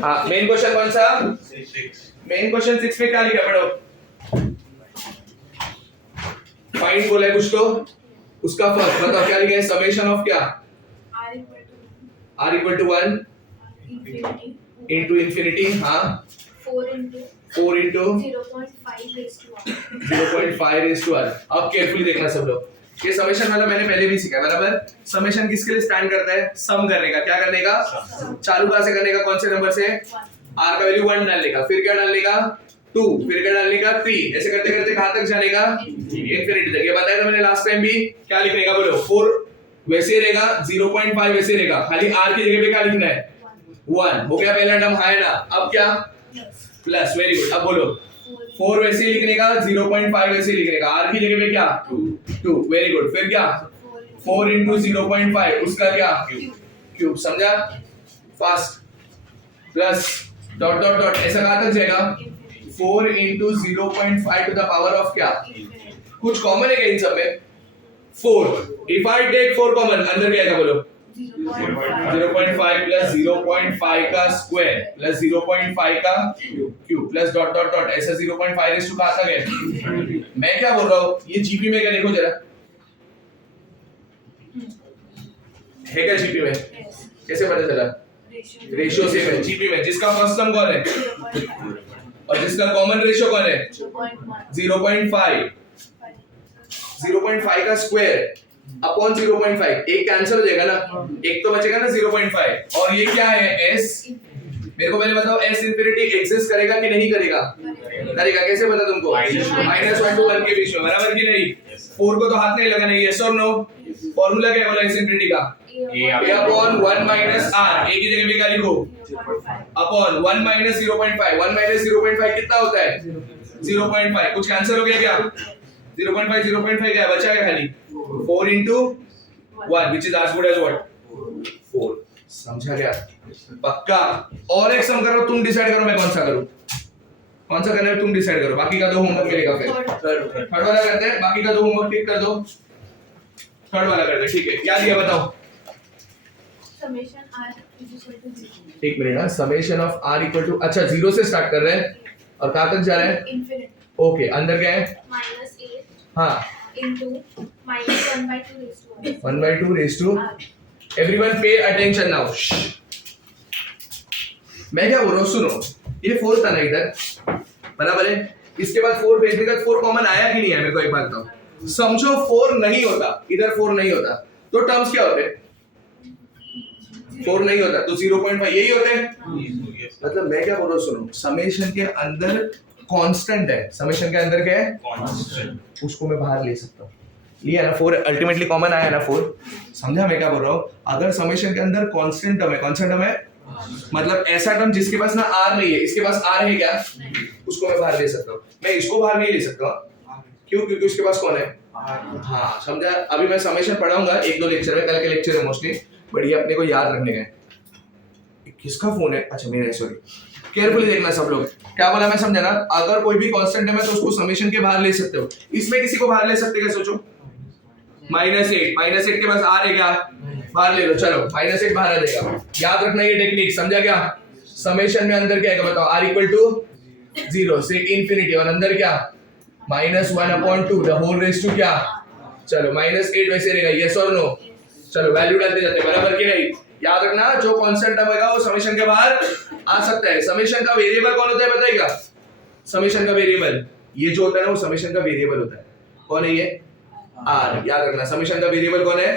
हाँ main question कौन सा? मेन क्वेश्चन 6 में क्या लिखा पढ़ो? फाइंड बोला है कुछ तो उसका फर्स्ट बताओ क्या लिखा है? समेशन ऑफ क्या? r equal to 1 into infinity. हाँ 4 इनटू 0.5 रेज़ टू r। अब केयरफुली देखना सब लोग, ये समेशन वाला मैंने पहले भी सीखा बराबर। समेशन किसके लिए स्टैंड करता है? सम करने का। क्या करने का? चालू कहां से करने का? कौन से नंबर से? r का वैल्यू 1 डालने का, फिर क्या डालने का? 2, फिर क्या डालने का? 3। ऐसे करते करते कहां तक जाने का? इंफिनिटी तक। ये बताया था मैंने लास्ट टाइम भी। क्या लिखने का बोलो? 4 वैसे रहेगा, 0.5 वैसे रहेगा, खाली r की जगह पे क्या लिखना है? 1। हो गया पहला टर्म है ना। अब क्या? प्लस। Very good. अब बोलो 4 वैसे लिखने का, 0.5 वैसे लिखने का, r की जगह पे क्या? 2। Very good. फिर क्या? 4 इंटू 0.5 उसका क्या? क्यूब। समझा? Fast. Plus dot dot dot ऐसा कहां तक जाएगा? 4 into 0.5 to the power of क्या? कुछ कॉमन है क्या इन सब में? 4। इफ आई टेक 4 कॉमन, अंदर क्या आएगा बोलो? 0.5 प्लस 0.5 का स्क्वायर प्लस 0.5 का cube plus dot dot dot ऐसा 0.5 रेज़ टू कहां तक है? मैं क्या बोल रहा हूं? ये जीपी में क्या देखो जरा, है क्या जीपी में? कैसे पता चला? रेशियो सेम है जीपी में। जिसका फर्स्ट टर्म कौन है और जिसका कॉमन रेशियो कौन है? 0.5। 0.5 का स्क्वायर अपॉन 0.5, एक कैंसिल हो जाएगा ना, एक तो बचेगा ना 0.5। और ये क्या है? s। मेरे को पहले बताओ s इंफिनिटी एग्जिस्ट करेगा कि नहीं करेगा? करेगा। कैसे पता तुमको? -1 to 1 के बीच में, बराबर कि नहीं? 4 को तो हाथ नहीं लगाना है, यस और नो? फॉर्मूला क्या बोला s इंफिनिटी का? a upon 1 minus r। a की जगह पे क्या लिखो? Upon 1 minus 0.5। 1 माइनस 0.5 कितना होता है? 0.5। कुछ कैंसिल हो गया क्या? 0.5 0.5 क्या बचा है? खाली 4 into 1 which is as good as what? 4। समझा क्या? पक्का। और एक सम करो, तुम डिसाइड करो मैं कौन सा करूं। कौन सा करना है तुम डिसाइड करो, बाकी का दो होमवर्क मिलेगा। फिर थर्ड वाला करते हैं, बाकी का दो होमवर्क टिक कर दो। थर्ड वाला करते हैं, ठीक है? क्या दिया बताओ? Summation r equal to 0। एक मिनट। हाँ summation of r equal to, अच्छा 0 से स्टार्ट कर रहे हैं और कहां तक जा रहे हैं? इंफिनिटी। ओके अंदर क्या है? -8 हाँ into -1/2 raised to 1। 1/2 raise to. Everyone pay attention now. मैं क्या बोल रहा हूँ सुनो, ये 4 था ना इधर, बराबर है? इसके बाद 4 भेजने का 4 कॉमन आया कि नहीं आया? मेरे को एक बात बताओ। समझो 4 नहीं होता, इधर 4 नहीं होता तो टर्म्स क्या होते? 4 नहीं होता तो 0.5 यही होते हैं। मतलब मैं क्या बोल रहा हूँ सुनो, समेशन के अंदर कांस्टेंट है। समेशन के अंदर क्या है? कांस्टेंट। उसको मैं बाहर ले सकता हूँ। लिया ना 4, अल्टीमेटली कॉमन आया ना 4। समझा मैं क्या बोल रहा हूँ? अगर समेशन के अंदर कांस्टेंट टर्म है, कौन सा टर्म है? मतलब ऐसा टर्म जिसके पास ना r नहीं है, इसके पास r है क्या? उसको मैं बाहर ले सकता हूँ। मैं इसको बाहर नहीं ले सकता। क्यों? क्योंकि उसके पास कौन है? हाँ समझा। अभी मैं समेशन पढ़ाऊंगा 1-2 लेक्चर में, कल के लेक्चर है मोस्टली, बट ये अपने को याद रखने का है। किसका फोन है? अच्छा मेरा है, सॉरी। केयरफुली देखना सब लोग। क्या बोला मैं समझा ना? अगर कोई भी कांस्टेंट है तो उसको समेशन के बाहर ले सकते हो। इसमें किसी को बाहर ले सकते क्या? सोचो -8 के पास r है क्या? बाहर ले लो। चलो -8 बाहर आ जाएगा। याद रखना ये टेक्निक, समझा क्या? समेशन में अंदर क्या है बताओ? r इक्वल टू 0 से इंफिनिटी और अंदर क्या? -1/2 द होल रेज़ टू क्या? चलो -8 वैसे रहेगा, यस और नो? चलो वैल्यू डालते जाते, बराबर कि नहीं? याद रखना जो कांस्टेंट टर्म होगा वो समेशन के बाहर आ सकता है। समेशन का वेरिएबल कौन होता है बताइएगा? समेशन का वेरिएबल ये जो होता है ना, वो समेशन का वेरिएबल होता है। कौन है ये? r। याद रखना समेशन का वेरिएबल कौन है?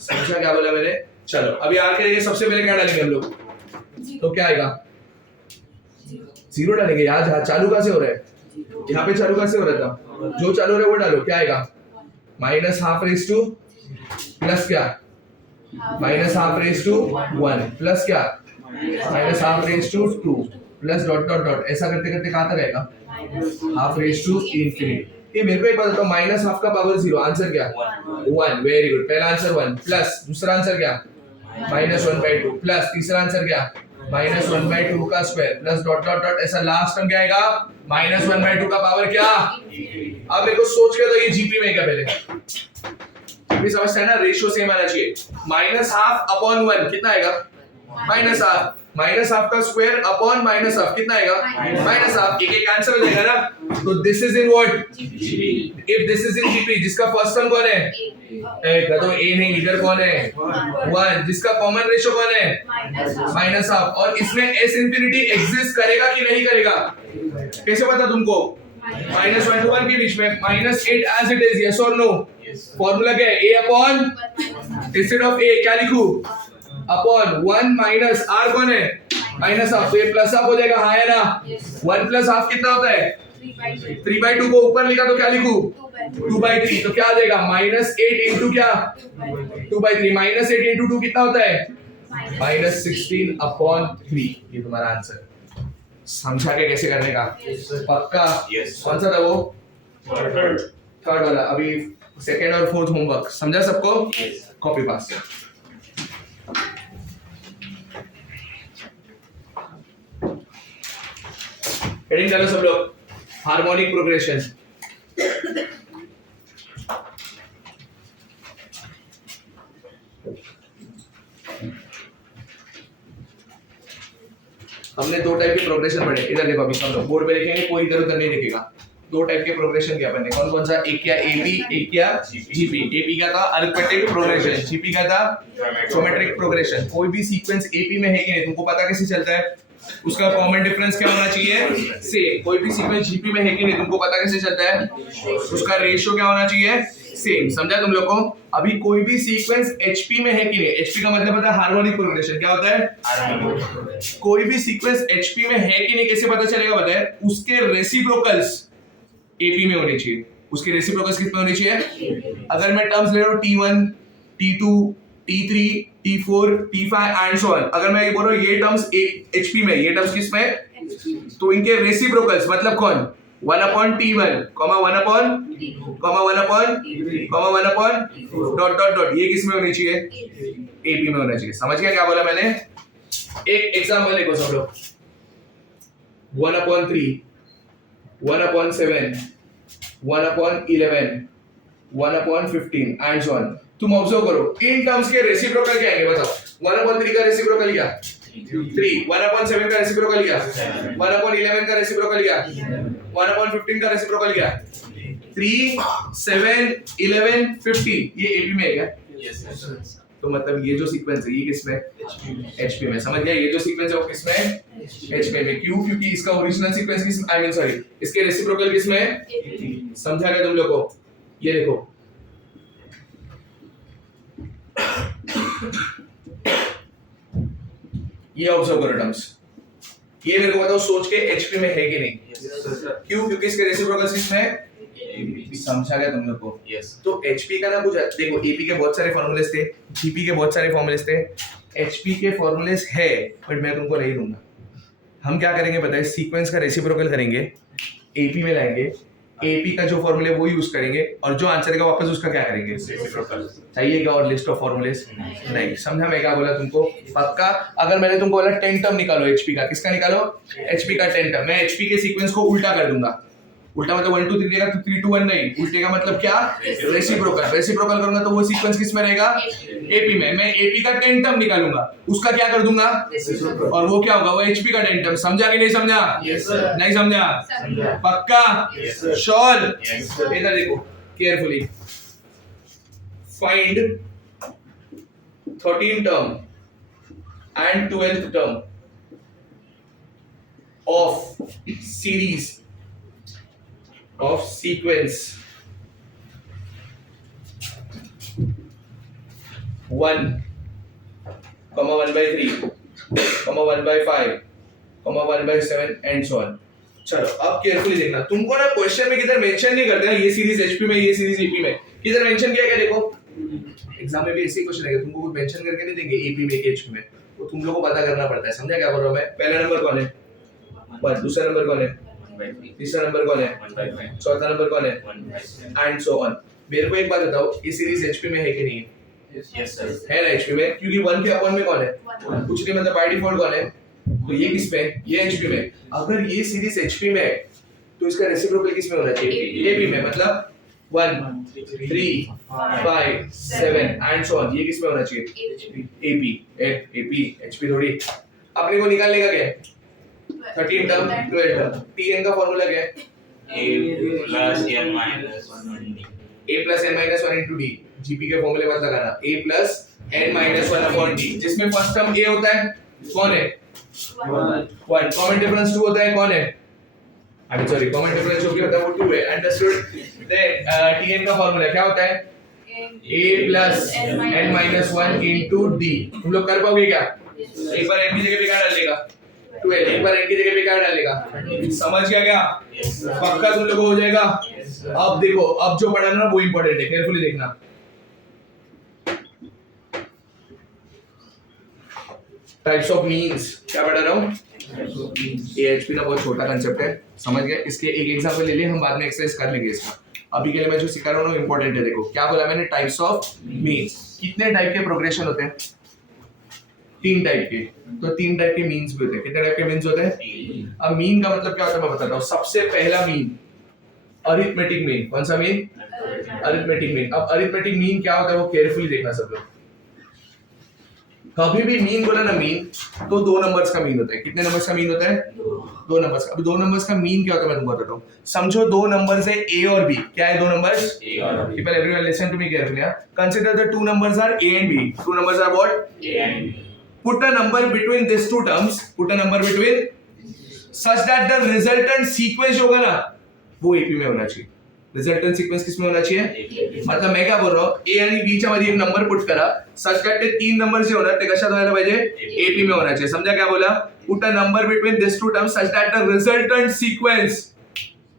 समझा क्या बोला मैंने? चलो अभी r के लिए सबसे पहले क्या डालेंगे हम लोग? तो क्या आएगा? 0 डालेंगे। याद चालू कहां से हो रहा है? यहाँ पे चालू कहां से हो रहा था? जो चालू हो रहा है वो डालो। क्या आएगा? -1/2 रेज़ टू प्लस क्या? -1/2 रेज़ टू 1 प्लस क्या? -1/2 raise to 2 plus dot dot dot ऐसा करते करते कहां तक आएगा? ½ रेज़ टू इंफिनिटी। ये मेरे को एक बात बताओ, -½ का पावर 0, आंसर क्या? 1। Very good. पहला आंसर 1 प्लस दूसरा आंसर क्या? -1/2 प्लस तीसरा आंसर क्या? -1/2 का square plus dot dot dot ऐसा लास्ट टर्म क्या आएगा? -1/2 का पावर क्या? अब मेरे को सोच के तो ये जीपी में क्या पहले भी समझता है ना? रेशियो सेम आना चाहिए। -½ अपॉन 1 कितना आएगा? -½ माइनस हाफ का स्क्वायर अपॉन माइनस हाफ कितना आएगा माइनस हाफ एक एक कैंसिल हो जाएगा ना तो this is in what if this is in GP जिसका फर्स्ट टर्म कौन है तो ए नहीं इधर कौन है 1 जिसका कॉमन रेशियो कौन है माइनस हाफ और इसमें एस इंफिनिटी एग्जिस्ट करेगा कि नहीं करेगा कैसे पता तुमको माइनस 1 to 1 के बीच में minus 8 as it is yes और नो फॉर्मूला क्या है a upon instead of a क्या लिखूं अपॉन 1 माइनस r कौन है माइनस हाफ तो ये प्लस हाफ हो जाएगा हाँ है ना 1 प्लस हाफ कितना होता है 3/2 को ऊपर लिखा तो क्या लिखूं 2/3 तो क्या आ जाएगा माइनस 8 इंटू क्या 2/3 माइनस 8 इंटू 2 कितना होता है माइनस 16 अपॉन 3 ये तुम्हारा आंसर समझा के कैसे करने का पक्का कौन सा था वो थर्ड वाला अभी सेकंड और फोर्थ होमवर्क समझा सबको कॉपी पास हेडिंग डालो सब लोग हार्मोनिक प्रोग्रेशन हमने दो टाइप के प्रोग्रेशन पढ़े इधर देखो अभी सब लोग बोर्ड पे लिखेंगे कोई इधर उधर नहीं लिखेगा दो टाइप के प्रोग्रेशन क्या बने कौन कौन सा एक क्या एपी एक क्या जीपी एपी का था अरिथमेटिक प्रोग्रेशन जीपी का था ज्योमेट्रिक प्रोग्रेशन कोई भी सीक्वेंस एपी में है कि नहीं तुमको पता कैसे चलता है उसका कॉमन डिफरेंस क्या होना चाहिए सेम कोई भी सीक्वेंस जीपी में है कि नहीं तुमको पता कैसे चलता है उसका रेशियो क्या होना चाहिए सेम समझा तुम लोग को अभी कोई भी सीक्वेंस एचपी में है कि नहीं एचपी का मतलब पता है हार्मोनिक प्रोग्रेशन क्या होता है कोई भी सीक्वेंस एचपी में है कि नहीं कैसे पता चलेगा पता है उसके रेसिप्रोकल्स एपी में होने चाहिए उसके रेसिप्रोकल्स कितने होने चाहिए अगर मैं टर्म्स ले रहा हूं T1 T2 T3 T4 T5 and so on अगर मैं ये बोल रहा हूं ये टर्म्स एचपी में ये टर्म्स किस में तो इनके रेसिप्रोकल्स मतलब कौन 1 upon T1 1 upon 1 upon 1 upon dot dot dot ये किस में होनी चाहिए एपी में होना चाहिए समझ गया क्या बोला मैंने एक एग्जांपल देखो सब लोग 1 upon 3 1 upon 7 1 upon 11 1 upon 15 and so on तुम ऑब्जर्व करो इन टर्म्स के रेसिप्रोकल क्या आएंगे बताओ 1 upon 3 का रेसिप्रोकल क्या 3 1 upon 7 का रेसिप्रोकल क्या 1 upon 11 का रेसिप्रोकल क्या 1 upon 15 का रेसिप्रोकल क्या 3 7 11 15 ये एपी में है क्या तो मतलब ये जो सीक्वेंस है ये किसमें एचपी में समझ गया ये जो सीक्वेंस है वो किसमें एचपी में क्यों क्योंकि इसका ओरिजिनल सीक्वेंस किस आई मीन सॉरी इसके रेसिप्रोकल किसमें समझा गया तुम लोग को ये देखो ये ऑब्जर्व करो टर्म्स ये मेरे को बताओ सोच के एचपी में है कि नहीं क्यों क्योंकि इसके रेसिप्रोकल किसमें समझा गया तुम लोग को तो एचपी का ना कुछ देखो एपी के बहुत सारे फॉर्मूलेस थे जीपी के बहुत सारे फॉर्मूलेस थे एचपी के फॉर्मूलेस है बट मैं तुमको नहीं दूंगा हम क्या करेंगे पता है सीक्वेंस का रेसिप्रोकल करेंगे एपी में लाएंगे एपी का जो फॉर्मूला वो यूज करेंगे और जो आंसर आएगा वापस उसका क्या करेंगे चाहिए क्या और लिस्ट ऑफ फॉर्मूलेस नहीं समझा मैं क्या बोला तुमको पक्का अगर मैंने तुमको बोला 10 टर्म निकालो एचपी का किसका निकालो एचपी का 10 टर्म मैं एचपी के सीक्वेंस को उल्टा कर दूंगा उल्टा मतलब 1 2 3 देगा तो 3 2 1 नहीं उल्टे का मतलब क्या रेसिप्रोकल करूंगा तो वो सीक्वेंस किस में रहेगा एपी में मैं एपी का 10 टर्म निकालूंगा उसका क्या कर दूंगा और वो क्या होगा वो एचपी का 10 टर्म समझा कि नहीं समझा नहीं समझा पक्का श्योर इधर देखो carefully find 13th term and 12th term of series of sequence 1, 1/3, 1/5, 1/7 and so on. चलो अब केयरफुली देखना तुमको ना क्वेश्चन में किधर मेंशन नहीं करते ना ये सीरीज एचपी में ये सीरीज एपी में किधर मेंशन किया क्या देखो एग्जाम में भी ऐसे क्वेश्चन आएगा तुमको कोई मेंशन करके नहीं देंगे एपी में एचपी में तो तुम लोगों को पता करना पड़ता है समझा क्या बोल रहा हूं मैं पहला नंबर कौन है 1 दूसरा नंबर कौन है तीसरा नंबर कौन है चौथा नंबर कौन है एंड सो ऑन मेरे को एक बात बताओ ये सीरीज एचपी में है कि नहीं है यस सर है ना एचपी में क्योंकि 1 के अपॉन में कौन है कुछ नहीं मतलब बाय डिफॉल्ट कौन है तो ये किस पे ये एचपी में अगर ये सीरीज एचपी में है तो इसका रेसिप्रोकल किस में होना चाहिए एपी में मतलब 1 3 5 7 एंड सो ऑन ये किस में होना चाहिए एपी एपी एचपी थोड़ी अपने को निकालने का क्या है 13 टर्म 12 टर्म Tn का फॉर्मूला क्या है a plus n minus 1 a plus n minus 1 into d gp के फॉर्मूले मत लगाना a plus n minus 1 upon d जिसमें फर्स्ट टर्म a होता है कौन है 1 कॉमन डिफरेंस 2 होता है कौन है I am sorry common difference जो भी होता है वो 2 है अंडरस्टूड देन Tn का फॉर्मूला क्या होता है a plus n minus 1 into d तुम लोग कर पाओगे क्या एक बार n की जगह पे क्या डालेगा 12 एक बार n की जगह पे क्या डालेगा समझ गया क्या पक्का तुम लोगों को हो जाएगा अब देखो अब जो पढ़ा ना वो इंपॉर्टेंट है केयरफुली देखना टाइप्स ऑफ मीन्स क्या पढ़ा रहा हूँ AHP ना बहुत छोटा कंसेप्ट है समझ गए इसके एक एग्जांपल ले लिए हम बाद में एक्सरसाइज कर लेंगे इसका अभी के लिए मैं जो सिखा रहा हूँ ना इंपॉर्टेंट है देखो क्या बोला मैंने टाइप्स ऑफ मीन्स कितने टाइप के प्रोग्रेशन होते हैं 3 टाइप के तो 3 टाइप के मीन्स भी होते हैं कितने टाइप के मीन्स होते हैं अब मीन का मतलब क्या होता है मैं बताता हूँ सबसे पहला मीन अरिथमेटिक मीन कौन सा मीन अरिथमेटिक मीन अब अरिथमेटिक मीन क्या होता है वो केयरफुली देखना सब लोग कभी भी मीन बोला ना मीन तो 2 नंबर्स का मीन होता है कितने नंबर्स का मीन होता है 2 नंबर्स का अब 2 नंबर्स का मीन क्या होता है मैं तुमको बताता हूँ समझो 2 नंबर्स है a और b क्या है 2 नंबर्स a और b people everyone listen to me carefully consider the 2 numbers are a and b 2 numbers are what a and b put a number between these two terms put a number between such that the resultant sequence होगा ना वो AP में होना चाहिए resultant sequence किस में होना चाहिए मतलब मैं क्या बोल रहा हूँ A आणि B च्या मध्ये एक नंबर पुट करा such that ते 3 नंबर जे होणार ते कशात व्हायला पाहिजे AP में होना चाहिए समझा क्या बोला put a number between these two terms such that the resultant sequence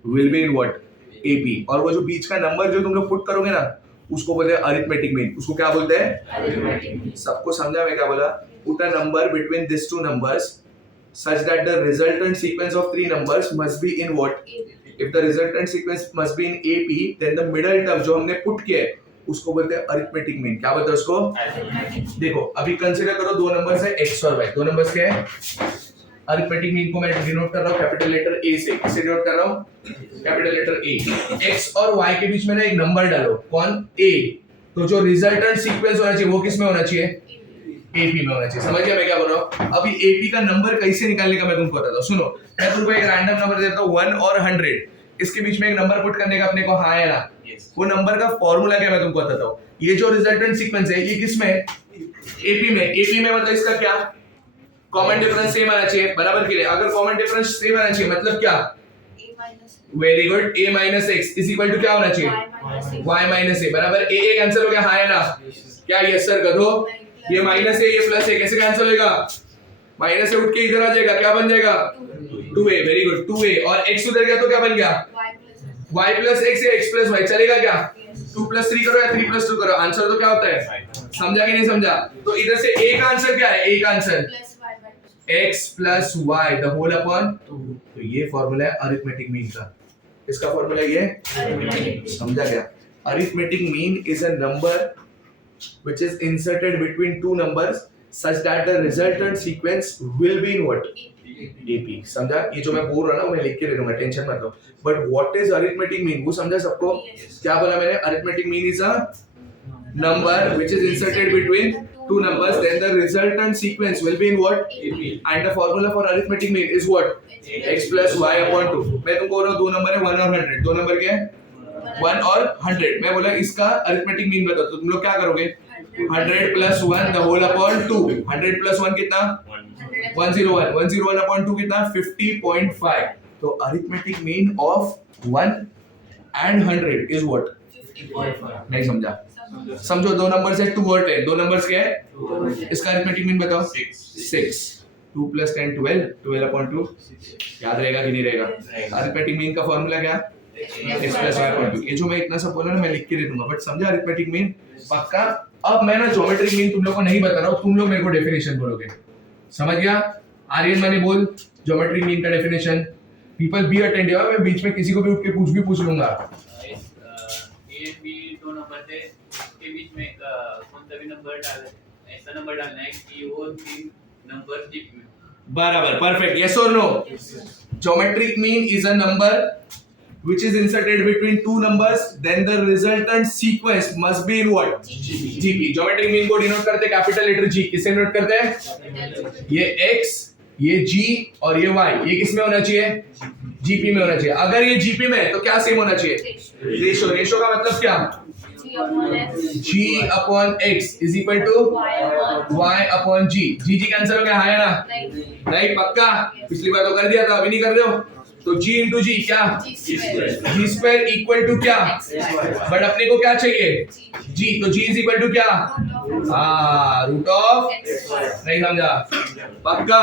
will be in what AP और वो जो बीच का नंबर जो तुम लोग पुट करोगे ना उसको बोलते हैं अरिथमेटिक मीन उसको क्या बोलते हैं सबको समझा मैं क्या बोला put a number between these two numbers such that the resultant sequence of 3 numbers must be in what if the resultant sequence must be in AP then the middle term जो हमने पुट किया है उसको बोलते हैं arithmetic mean क्या बोलते हैं उसको देखो अभी कंसीडर करो 2 नंबर्स है x और y 2 नंबर्स क्या है अरिथमेटिक मीन को मैं डिनोट कर रहा हूँ कैपिटल लेटर A से किससे डिनोट कर रहा हूँ कैपिटल लेटर A x और y के बीच में ना एक नंबर डालो कौन A तो जो रिजल्टेंट सीक्वेंस होना चाहिए वो किस में होना चाहिए AP में होना चाहिए समझ गया मैं क्या बोल रहा हूँ अभी AP का नंबर कैसे निकालने का मैं तुमको बताता हूँ सुनो मैं तुमको एक रैंडम नंबर देता हूँ 1 और 100 इसके बीच में एक नंबर पुट करने का अपने को हाँ है ना वो नंबर का फॉर्मूला क्या मैं तुमको बताता हूँ ये जो रिजल्टेंट सीक्वेंस है ये किस में AP में मतलब इसका क्या कॉमन डिफरेंस सेम आना चाहिए बराबर के लिए अगर कॉमन डिफरेंस सेम आना चाहिए मतलब क्या very good a minus x is equal to क्या होना चाहिए y minus a बराबर a कैंसिल हो गया हाँ है ना क्या यस सर गधो ये माइनस है ये प्लस है कैसे कैंसिल होगा माइनस से उठ के इधर आ जाएगा क्या बन जाएगा 2a वेरी गुड 2a और x उधर गया तो क्या बन गया y plus x या x plus y चलेगा क्या 2 plus 3 करो या 3 plus 2 करो आंसर तो क्या होता है समझा कि नहीं समझा तो इधर से a का आंसर क्या है a का answer x plus y the whole upon 2 तो ये फॉर्मूला है अरिथमेटिक मीन का इसका फॉर्मूला ये समझा क्या arithmetic mean is a number which is inserted between two numbers such that the resultant sequence will be in what AP समझा ये जो मैं बोल रहा हूँ ना मैं लिख के दे दूंगा टेंशन मत लो but what is arithmetic mean वो समझा सबको क्या बोला मैंने arithmetic mean is a number which is inserted between two numbers then the resultant sequence will be in what AP and the formula for arithmetic mean is what x plus y upon 2 मैं तुमको बोल रहा हूँ 2 number है 1 और 100 2 number क्या है 1 और 100 मैं बोला इसका अरिथमेटिक मीन बताओ तो तुम लोग क्या करोगे 100 plus 1 the whole upon 2 100 plus 1 कितना 101 101 upon 2 कितना 50.5 तो arithmetic mean of 1 and 100 is what 50.5 नहीं समझा समझो दो नंबर्स है 2 और 10 दो नंबर्स क्या है इसका अरिथमेटिक मीन बताओ 6 2 plus 10 12 12 upon 2 याद रहेगा कि नहीं रहेगा अरिथमेटिक मीन का फॉर्मूला क्या x plus y upon 2 ये जो मैं इतना सब बोला ना मैं लिख के दे दूंगा बट समझा अरिथमेटिक मीन पक्का अब मैं ना ज्योमेट्रिक मीन तुम लोग को नहीं बता रहा हूँ तुम लोग मेरे को डेफिनेशन बोलोगे समझ गया आर्यन मैंने बोल ज्योमेट्रिक मीन का डेफिनेशन पीपल बी अटेंटिव मैं बीच में किसी को भी उठ के कुछ भी पूछ लूंगा ए बी दो नंबर थे उसके बीच में कौन सा भी नंबर डालना ऐसा नंबर डालना है कि वो 3 नंबर जीप में बराबर परफेक्ट यस और no geometric mean is a number which is inserted between two numbers, then the resultant sequence must be in what? GP. Geometric mean को denote करते कैपिटल लेटर G. किससे denote करते हैं? ये X, ये G और ये Y. ये किस में होना चाहिए? GP में होना चाहिए. अगर ये GP में है तो क्या सेम होना चाहिए? रेशो. रेशो का मतलब क्या? G upon X is equal to Y upon G. G cancel हो गया, हाँ या ना? नहीं पक्का. पिछली बार तो कर दिया था, अभी नहीं कर रहे हो. तो G into G क्या? G square equal to क्या? बट अपने को क्या चाहिए? G. तो G is equal to क्या? हाँ, root of नहीं समझा? पक्का.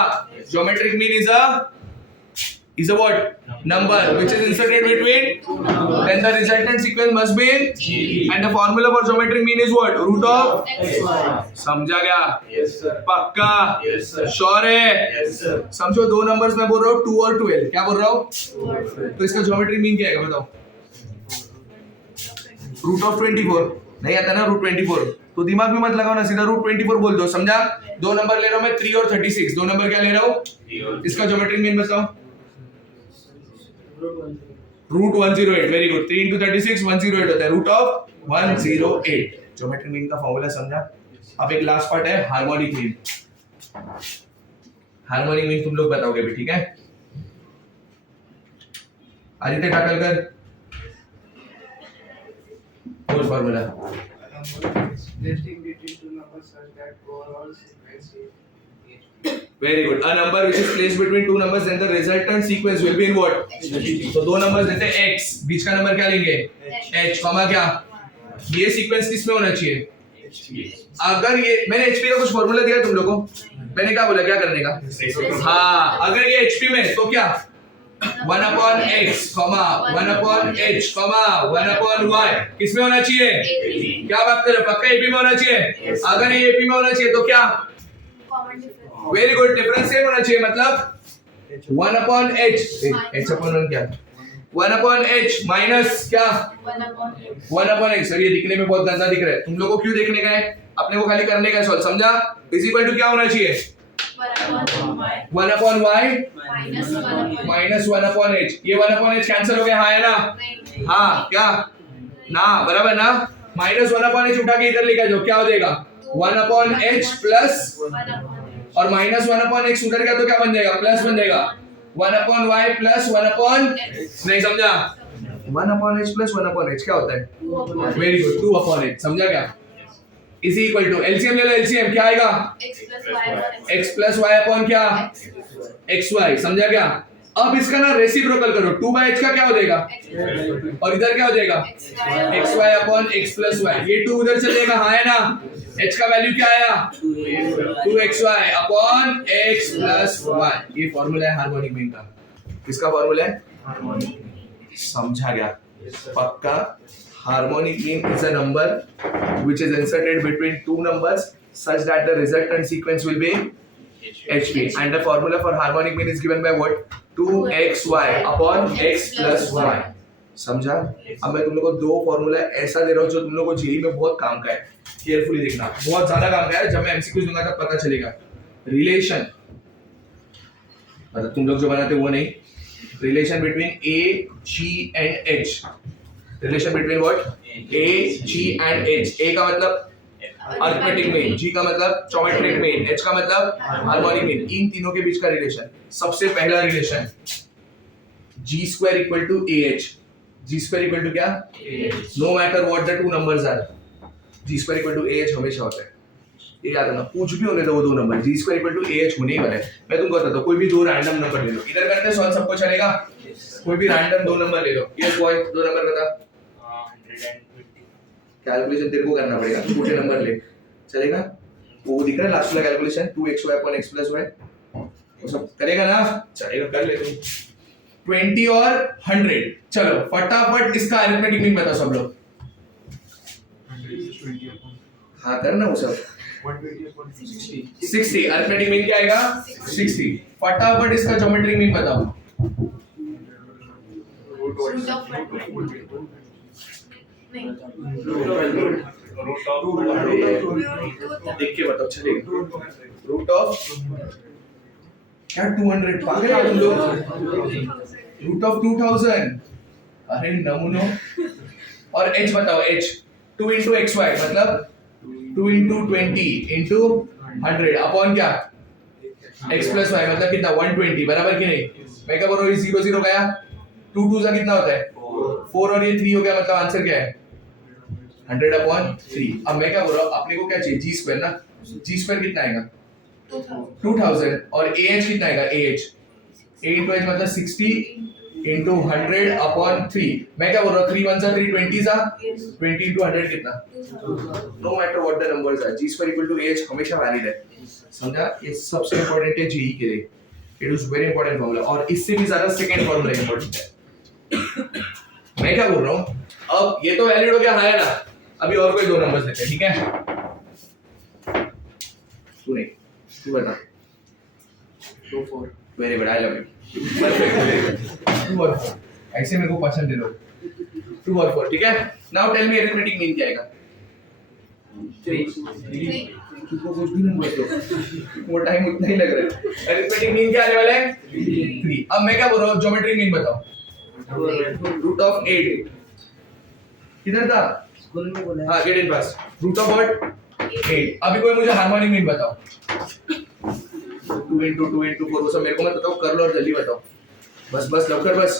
Geometric mean is a what? Number which is inserted between, then the resultant sequence must be in G. and the formula for geometric mean is what? Root of समझा क्या? Yes sir. पक्का? Yes sir. Sure है? Yes sir. समझो दो numbers मैं बोल रहा हूँ 2 और 12. क्या बोल रहा हूँ? तो इसका ज्योमेट्रिक मीन क्या है बताओ? रूट ऑफ 24 नहीं आता ना, रूट 24. तो दिमाग में मत लगाओ ना, सीधा रूट 24 बोल दो. समझा? दो नंबर ले रहा हूँ मैं 3 और 36. दो नंबर क्या ले रहा हूँ? इसका ज्योमेट्रिक मीन बताओ. रूट 108. Very good. 3 into 36 108 होता है. Root of 108. ज्योमेट्रिक मीन का फॉर्मूला समझा? अब एक लास्ट पार्ट है हार्मोनिक मीन. हार्मोनिक मीन तुम लोग बताओगे भी, ठीक है? आदित्य टाकलकर बोल formula. Splitting between two numbers such that overall sequence is Very good. A number which is placed between two numbers, then the resultant sequence will be in what? तो दो numbers देते हैं x, बीच का नंबर क्या लेंगे? h, comma क्या? ये sequence किस में होना चाहिए? अगर ये मैंने hp का कुछ फॉर्मूला दिया तुम लोगों को, मैंने क्या बोला क्या करने का? हाँ, अगर ये hp में तो क्या? 1 upon x, 1 upon h, 1 upon y किस में होना चाहिए? क्या बात कर रहे हो? पक्का AP में होना चाहिए. अगर ये AP में होना चाहिए तो क्या? Common difference. Very good. Difference same होना चाहिए, मतलब 1 upon h. h upon 1 क्या? 1 upon h माइनस क्या? 1 upon x. सर ये दिखने में बहुत गंदा दिख रहा है. तुम लोगों को क्यों देखने का है? अपने को खाली करने का है सॉल्व. समझा? इज इक्वल टू क्या होना चाहिए? 1 upon y minus 1 upon h. ये 1 upon h कैंसिल हो गया, हाँ है ना? हाँ क्या? ना, बराबर ना? माइनस 1 upon h उठा के इधर लेके जाओ, क्या हो जाएगा? 1 upon h प्लस और माइनस 1 upon x उधर गया तो क्या बन जाएगा? प्लस बन जाएगा. 1 upon y प्लस 1 upon नहीं समझा? 1 upon h plus 1 upon h क्या होता है? Very good. 2 upon h. समझा क्या? इज इक्वल टू एलसीएम ले लो. एलसीएम क्या आएगा? x प्लस y अपॉन क्या? xy. समझा क्या? अब इसका ना रेसिप्रोकल करो. 2/h का क्या हो जाएगा? और इधर क्या हो जाएगा? xy upon x plus y. ये 2 उधर चले जाएगा, हाँ है ना? h का वैल्यू क्या आया? 2xy upon x plus y. ये फॉर्मूला है हार्मोनिक मीन का. किसका फॉर्मूला है? समझा गया? पक्का. Harmonic mean is a number which is inserted between two numbers such that the resultant sequence will be HP. And the formula for harmonic mean is given by what? 2xy upon x plus y. समझा? अब मैं तुम लोगों को दो formula ऐसा दे रहा हूँ जो तुम लोगों को जेई में बहुत काम का है. केयरफुली देखना, बहुत ज्यादा काम का है. जब मैं एमसीक्यू दूंगा तब पता चलेगा. रिलेशन मतलब तुम लोग जो बनाते वो नहीं. Relation between A, G and H. Relation between what? A, G and H. A का मतलब अरिथमेटिक मीन, G का मतलब ज्योमेट्रिक मीन, H का मतलब हार्मोनिक मीन. इन तीनों के बीच का रिलेशन. सबसे पहला relation G square equal to AH. G square equal to क्या? No matter what the two numbers are, G square equal to AH हमेशा होता है. ये याद रखना. कुछ भी होने दो वो दो number, G square equal to AH होने ही वाला है. मैं तुमको बताता हूँ, कोई भी दो रैंडम नंबर ले लो. इधर करते सॉल्व सबको चलेगा? कोई भी रैंडम दो नंबर ले लो. ये बॉय दो नंबर बता. 120. कैलकुलेशन तेरे को करना पड़ेगा. तू छोटे नंबर ले, चलेगा? वो दिख रहा है लास्ट वाला calculation 2xy upon x plus y. वो सब करेगा ना? चलेगा, कर ले तुम. 20 और 100. चलो फटाफट इसका अरिथमेटिक मीन बताओ सब लोग. हाँ करना वो सब. 60. अरिथमेटिक मीन क्या आएगा? 60. फटाफट इसका ज्योमेट्रिक मीन बताओ. देख के बताओ चलेगा. रूट ऑफ क्या 200? पागल है तुम लोग. Root of 2000. अरे नमूनो और h बताओ h 2 into xy मतलब 2 into 20 into 100 अपॉन क्या x plus y मतलब कितना 120 बराबर कि नहीं। मैं क्या बोल रहा हूँ 0 0 गया 2 2 सा कितना होता है 4 और ये 3 हो गया मतलब आंसर क्या है 100 अपॉन 3। अब मैं क्या बोल रहा हूँ अपने को क्या चाहिए जी स्क्वायर ना, जी स्क्वायर कितना आएगा 2000 और ah कितना आएगा ah a into h मतलब 60 into 100 अपॉन 3। मैं क्या बोल रहा हूँ 3 1 सा 3 20 सा 20 into 100 कितना no matter what the numbers are G square equal to ah हमेशा वैलिड है। समझा, ये सबसे इंपॉर्टेंट है जेई के लिए, it is very important formula और इससे भी ज्यादा सेकंड फॉर्मूला इंपॉर्टेंट है। मैं क्या बोल रहा हूँ अब ये तो वैलिड हो गया है ना, अभी और कोई दो नंबर्स लेते हैं ठीक है। तू नहीं तू बता 2 4 very good I love you perfect 2 और 4 ऐसे मेरे को पसंद है लोग 2 और 4 ठीक है। Now tell me arithmetic mean क्या आएगा 3 तुमको कुछ भी नहीं बोलते वो टाइम उतना ही लग रहा है। अरिथमेटिक मीन क्या आने वाला है 3। अब मैं क्या बोल रहा हूँ ज्योमेट्रिक मीन बताओ रूट ऑफ 8 किधर था स्कूल में बोला हाँ get in pass root of what 8। अभी कोई मुझे हार्मोनिक मीन बताओ 2 into 2 into 4 वो सब मेरे को मत बताओ कर लो और जल्दी बताओ बस बस लवकर बस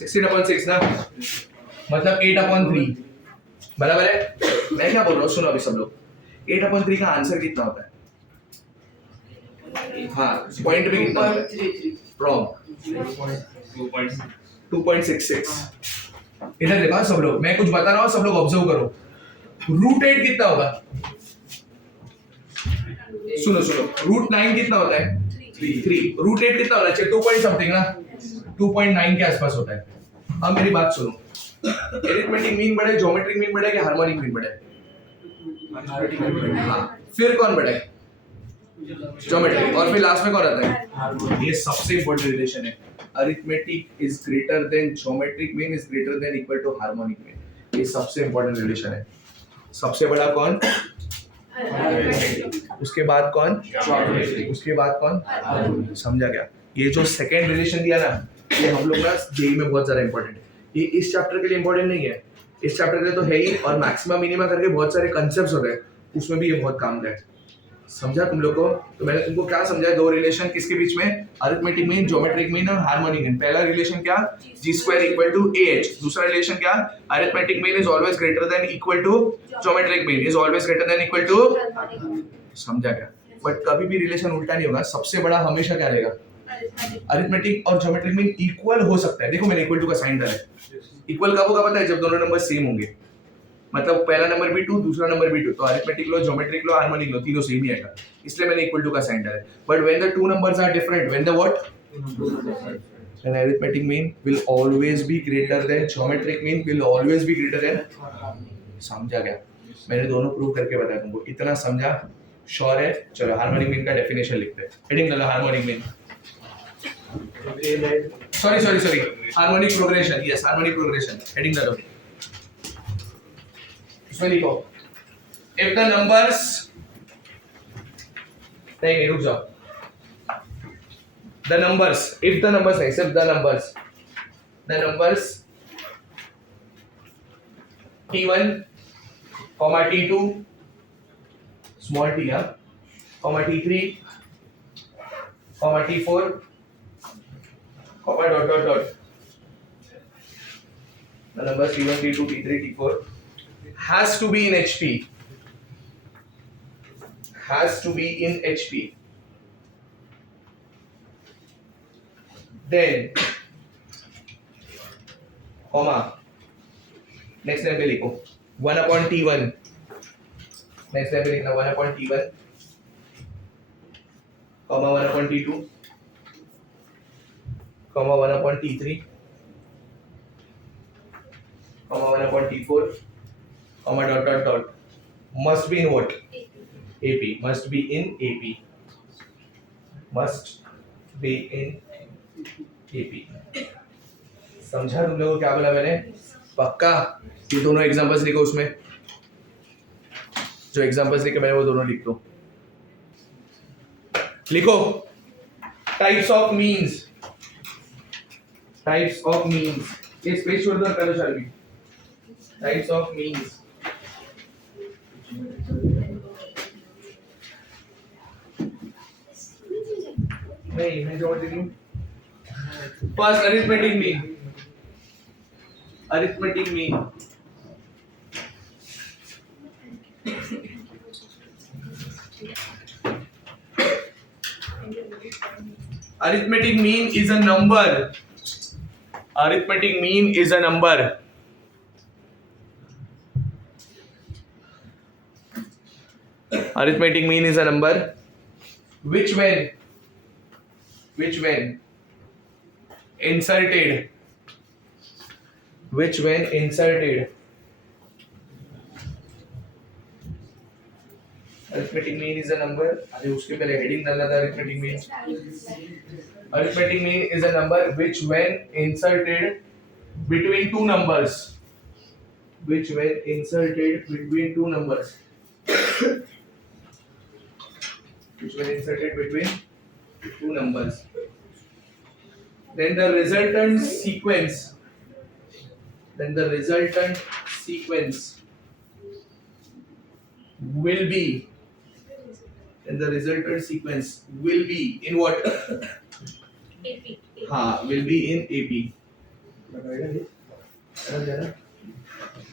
16/6 ना मतलब 8/3 बराबर है। मैं क्या बोल रहा हूँ सुनो अभी सब लोग 8/3 का आंसर कितना होता है हाँ पॉइंट भी कितना होता है रॉन्ग 2.66। इधर देखो सब लोग मैं कुछ बता रहा हूँ सब लोग ऑब्जर्व करो रूट 8 कितना होगा सुनो सुनो रूट 9 कितना होता है 3 रूट 8 कितना होना चाहिए 2 point something ना 2.9 के आसपास होता है। अब मेरी बात सुनो अरिथमेटिक मीन बड़ा है ज्योमेट्रिक मीन बड़ा है कि हार्मोनिक मीन बड़ा है हाँ फिर कौन बड़ा है ज्योमेट्रिक और फिर लास्ट में कौन आता है ये सबसे इंपॉर्टेंट रिलेशन है arithmetic is greater than geometric mean is greater than equal to harmonic mean. ये सबसे इंपॉर्टेंट रिलेशन है। सबसे बड़ा कौन उसके बाद कौन उसके बाद कौन समझा क्या। ये जो सेकंड रिलेशन दिया ना ये हम लोग ना जेई में बहुत ज्यादा इंपॉर्टेंट है। ये इस चैप्टर के लिए इंपॉर्टेंट नहीं है इस चैप्टर के लिए तो है ही और मैक्सिमा मिनिमा करके बहुत सारे कंसेप्ट्स होते हैं उसमें भी ये बहुत काम का है। समझा तुम लोग को। तो मैंने तुमको क्या समझाया दो रिलेशन किसके बीच में अरिथमेटिक मीन ज्योमेट्रिक मीन और हार्मोनिक मीन। पहला रिलेशन क्या G square equal to ah। दूसरा रिलेशन क्या arithmetic mean is always greater than equal to geometric mean is always greater than equal to. समझा क्या। बट कभी भी रिलेशन उल्टा नहीं होगा सबसे बड़ा हमेशा क्या रहेगा अरिथमेटिक और ज्योमेट्रिक मीन इक्वल हो सकता है। देखो मैंने इक्वल टू का साइन डाला है इक्वल कब होगा पता है जब दोनों नंबर सेम होंगे मतलब पहला नंबर भी 2 दूसरा नंबर भी 2 तो अरिथमेटिक लो ज्योमेट्रिक लो हार्मोनिक लो तीनों सेम ही आएगा इसलिए मैंने इक्वल टू का साइन डाला है। But when the two numbers are different when the what then arithmetic mean will always be greater than geometric mean will always be greater than। समझा क्या मैंने दोनों प्रूव करके बताया तुमको इतना समझा श्योर है। चलो हार्मोनिक मीन का डेफिनेशन लिखते हैं हेडिंग डालो harmonic mean sorry harmonic progression yes harmonic progression heading डालो इसमें लिखो if the numbers नहीं रुक जाओ the numbers if the numbers नहीं सिर्फ the numbers t1 comma t2 small t comma t3 comma t4 comma dot the numbers t1 t2 t3 t4 has to be in HP then comma next line पे लिखो 1/t1 next line पे लिखना 1/t1 comma 1/t2 comma 1/t3 comma 1/t4 comma dot must be in what AP must be in AP समझा तुम लोगों को क्या बोला मैंने पक्का। ये दोनों एग्जांपल्स लिखो उसमें जो एग्जांपल्स लिखे मैंने वो दोनों लिख दो लिखो types of means, types of means, ये स्पेस छोड़ दो और करो चालू। टाइप्स ऑफ मीन्स, नहीं मैं जोड़ देती हूँ। First arithmetic mean, arithmetic mean, arithmetic mean is a number, arithmetic mean is a number, arithmetic mean is a number which when inserted, which when inserted, arithmetic mean is a number, अरे उसके पहले heading डालना था arithmetic mean, arithmetic mean is a number which when inserted between two numbers, which when inserted between two numbers, which when inserted between two numbers, then the resultant sequence, then the resultant sequence will be, then the resultant sequence will be in what? AP. हाँ, will be in AP.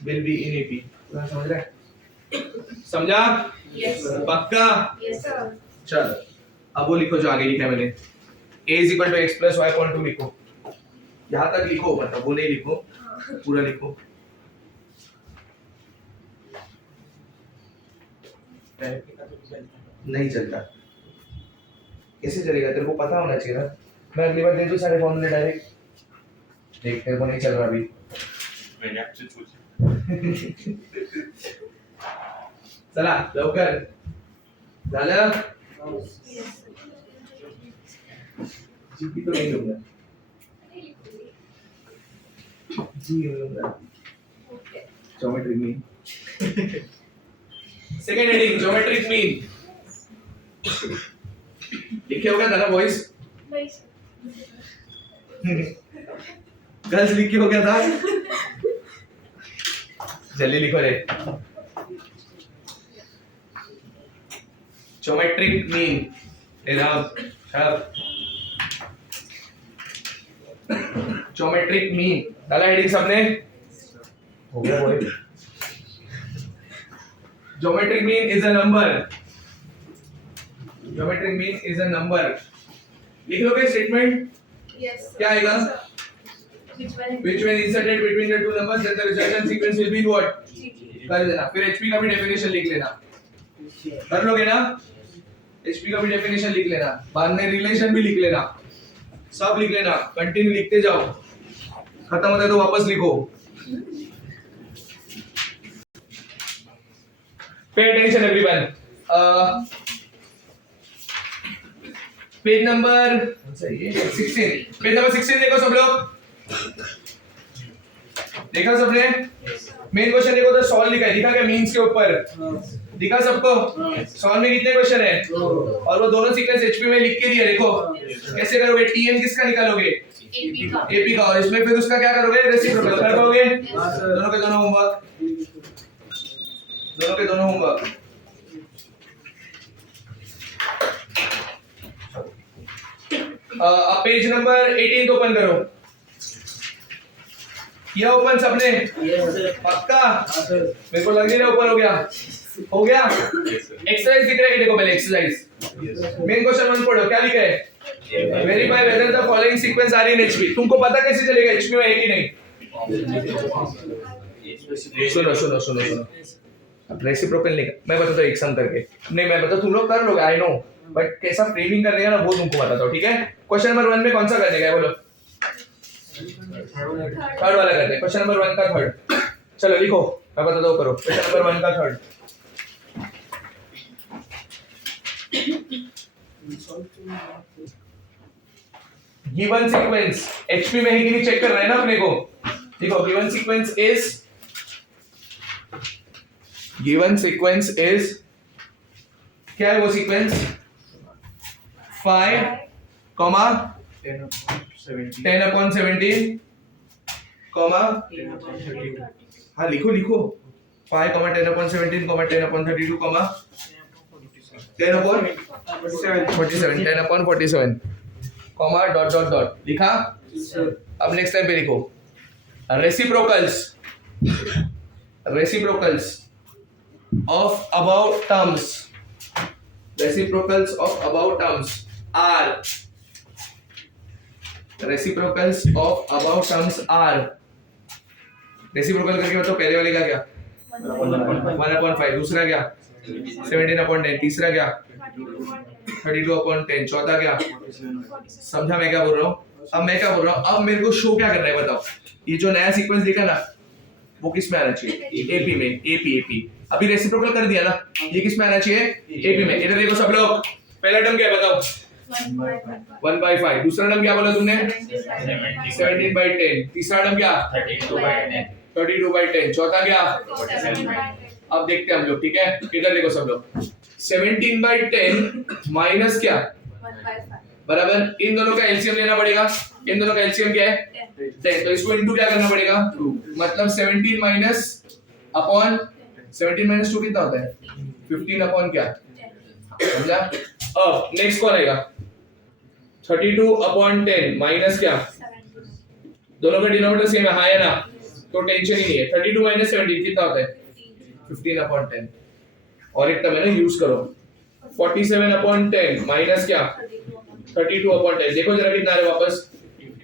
Will be in AP. समझ रहा है? समझा? Yes sir. पक्का? Yes sir. चल अब वो लिखो जो आगे लिखा है मैंने, a is equal to x plus y upon 2 लिखो, यहाँ तक लिखो, मतलब वो नहीं लिखो, पूरा लिखो। नहीं चलता, कैसे चलेगा? तेरे को पता होना चाहिए ना। मैं अगली बार दे दूं सारे फॉर्मूले डायरेक्ट, देख तेरे को नहीं चल रहा अभी। मैंने आपसे पूछा। चला लवकर झालं। जीपी तो नहीं लूंगा, जी लूंगा। Okay. Geometric mean, second heading geometric mean लिखे होगा था ना बॉयज? नहीं sir. गर्ल्स लिख के हो गया था? जल्दी लिखो रे। ज्योमेट्रिक मीन, ज्योमेट्रिक मीन डाला हेडिंग सबने? हो गया boy. Geometric mean is a number, geometric mean is a number. लिख लोगे स्टेटमेंट? Yes sir. क्या आएगा? Which one? Which when inserted between the two numbers, then the resultant sequence will be what? कर देना। फिर HP का भी definition लिख लेना, कर लोगे ना? HP का भी डेफिनेशन लिख लेना, बाद में रिलेशन भी लिख लेना, सब लिख लेना, कंटिन्यू लिखते जाओ, खत्म होता है तो वापस लिखो। Pay attention everyone. Page number 16, page number 16 देखो सब लोग, देखा सबने? मेन क्वेश्चन देखो तो सॉल्व लिखा है, दिखा क्या मीन्स के ऊपर? दिखा सबको? सॉल्व में कितने क्वेश्चन है? और वो दोनों सीक्वेंस एचपी में लिख के दिया, देखो कैसे करोगे? टीएन किसका निकालोगे? AP का. एपी का, और इसमें फिर उसका क्या करोगे? रेसिप्रोकल कर पाओगे? दोनों के दोनों होमवर्क, दोनों के दोनों होमवर्क। अब पेज नंबर 18 ओपन करो, किया ओपन सबने? पक्का? मेरे को लग नहीं रहा ओपन हो गया, हो गया? एक्सरसाइज दिख रहा है, देखो पहले एक्सरसाइज। मेन क्वेश्चन 1 पढ़ो, क्या लिखा है? Verify whether the following sequence are in HP. तुमको पता कैसे चलेगा एचपी में है कि नहीं? सुनो सुनो सुनो सुनो, रेसिप्रोकल नहीं, मैं बताता हूँ एक सम करके, नहीं मैं बता, तुम लोग कर लोगे आई नो, बट कैसा फ्रेमिंग करने का ना वो तुमको बताता हूँ, ठीक है? क्वेश्चन नंबर 1 में कौन सा करने का है बोलो? थर्ड वाला करते हैं, क्वेश्चन नंबर 1 का थर्ड। चलो लिखो, मैं बताता हूँ, करो क्वेश्चन नंबर 1 का थर्ड। गिवन सीक्वेंस एचपी में है कि नहीं चेक कर रहे हैं ना अपने को। देखो गिवन सीक्वेंस इज क्या है वो सीक्वेंस? 5 कॉमा 10/17 10/17 कॉमा 10/32 हाँ लिखो 5 comma 10/17 comma 10/32 comma 10/47 10/47 comma dot dot dot लिखा। अब नेक्स्ट टाइम पे लिखो reciprocals of about terms are reciprocal करके बताओ पहले वाले का क्या 1/5 दूसरा क्या 17/10 तीसरा क्या 32/10 चौथा क्या समझा मैं क्या बोल रहा हूँ। अब मैं क्या बोल रहा हूँ, अब मेरे को शो क्या करना है बताओ। ये जो नया सीक्वेंस दिखा ना वो किस में आना चाहिए एपी में एपी अभी रेसिप्रोकल कर दिया ना, ये किस में आना चाहिए एपी में। इधर देखो सब लोग, पहला टर्म क्या है बताओ 1/5 दूसरा टर्म क्या बोला तुमने 17/10 तीसरा टर्म क्या 32/10 चौथा क्या। अब देखते हैं हम लोग, ठीक है इधर देखो सब लोग 17/10 माइनस क्या बराबर इन दोनों का एलसीएम लेना पड़ेगा। इन दोनों का एलसीएम क्या है 10, तो इसको इनटू क्या करना पड़ेगा 2 मतलब 17 माइनस अपॉन 17 माइनस 2 कितना होता है 15 अपॉन क्या समझा। अब नेक्स्ट कौन आएगा 32/10 माइनस क्या, दोनों का डिनोमिनेटर सेम है हाँ है ना, तो टेंशन ही नहीं है। 32 माइनस 17 कितना होता है 15/10 और एक टर्म है ना यूज करो 47/10 माइनस क्या 32/10 देखो जरा कितना है वापस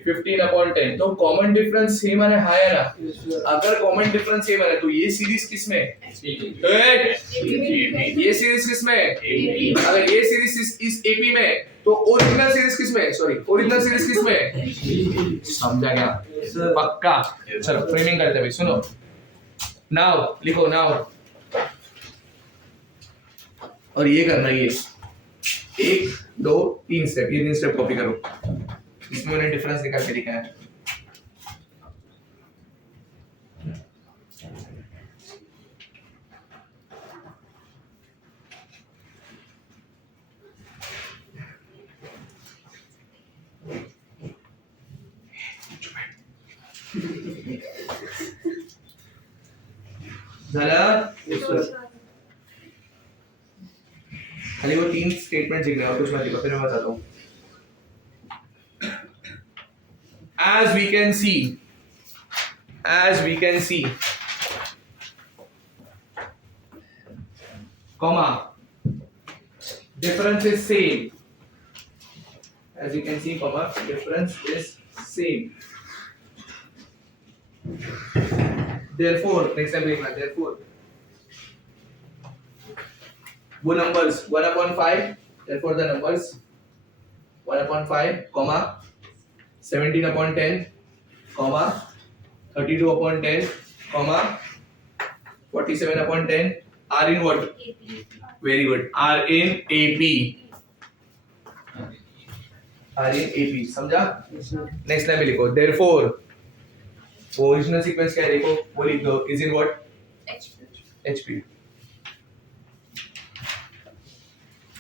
15/10 तो कॉमन डिफरेंस सेम है हां है ना। अगर कॉमन डिफरेंस सेम है तो ये सीरीज किसमें ये सीरीज किसमें अगर ये सीरीज इस एपी में तो ओरिजिनल सीरीज किसमें ओरिजिनल सीरीज किसमें समझा क्या पक्का। चलो फ्रेमिंग करते हैं सुनो नाउ लिखो नाउ और ये करना ये 1 2 3 स्टेप ये 3 स्टेप कॉपी करो। इसमें मैंने डिफरेंस निकाल के दिखाया है। खाली वो 3 स्टेटमेंट लिख रहे हो कुछ मत लिखो फिर मैं बताता हूँ। as we can see comma difference is same as you can see comma difference is same therefore next time लिखना therefore वो numbers 1/5 therefore the numbers 1/5 comma 17/10 comma 32/10 comma 47/10 are in what very good are in AP समझा। Next line में लिखो therefore वो original sequence क्या है देखो वो लिख दो is in what HP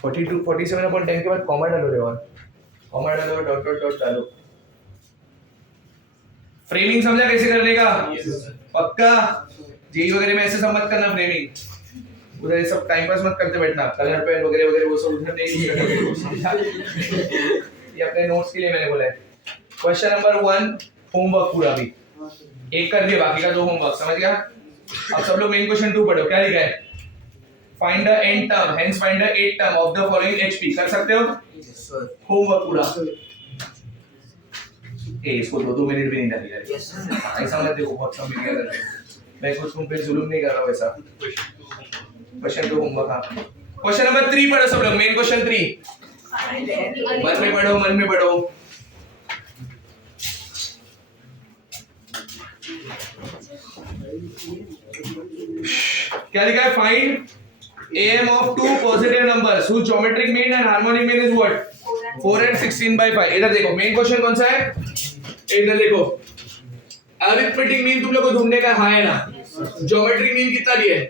47/10 के बाद कॉमा डालो रे और कॉमा डालो डॉट डॉट डॉट डालो। फ्रेमिंग समझा कैसे करने का पक्का। जेई वगैरह में ऐसे सब मत करना फ्रेमिंग उधर ये सब टाइम पास मत करते बैठना कलर पेन वगैरह वगैरह वो सब उधर नहीं यूज करना समझा। ये अपने नोट्स के लिए मैंने बोला है। क्वेश्चन नंबर 1 होमवर्क पूरा भी एक कर दिया बाकी का 2 होमवर्क समझ गया। अब सब लोग मेन क्वेश्चन 2 पढ़ो क्या लिखा है find the n term hence find the 8 term of the following HP कर सकते हो होमवर्क पूरा। इसको 2 मिनट भी नहीं लगेगा ऐसा मत देखो बहुत समय लग रहा है मैं कुछ तुम पे जुल्म नहीं कर रहा हूं ऐसा। क्वेश्चन 2 होमवर्क हां क्वेश्चन नंबर 3 पढ़ो सब लोग मेन क्वेश्चन 3 मन में पढ़ो क्या लिखा है find AM of 2 positive numbers whose geometric mean and harmonic mean is what 4 and 16/5। इधर देखो मेन क्वेश्चन कौन सा है इधर देखो अरिथमेटिक मीन तुम लोग को ढूंढने का है ना ज्योमेट्रिक मीन कितना दिया है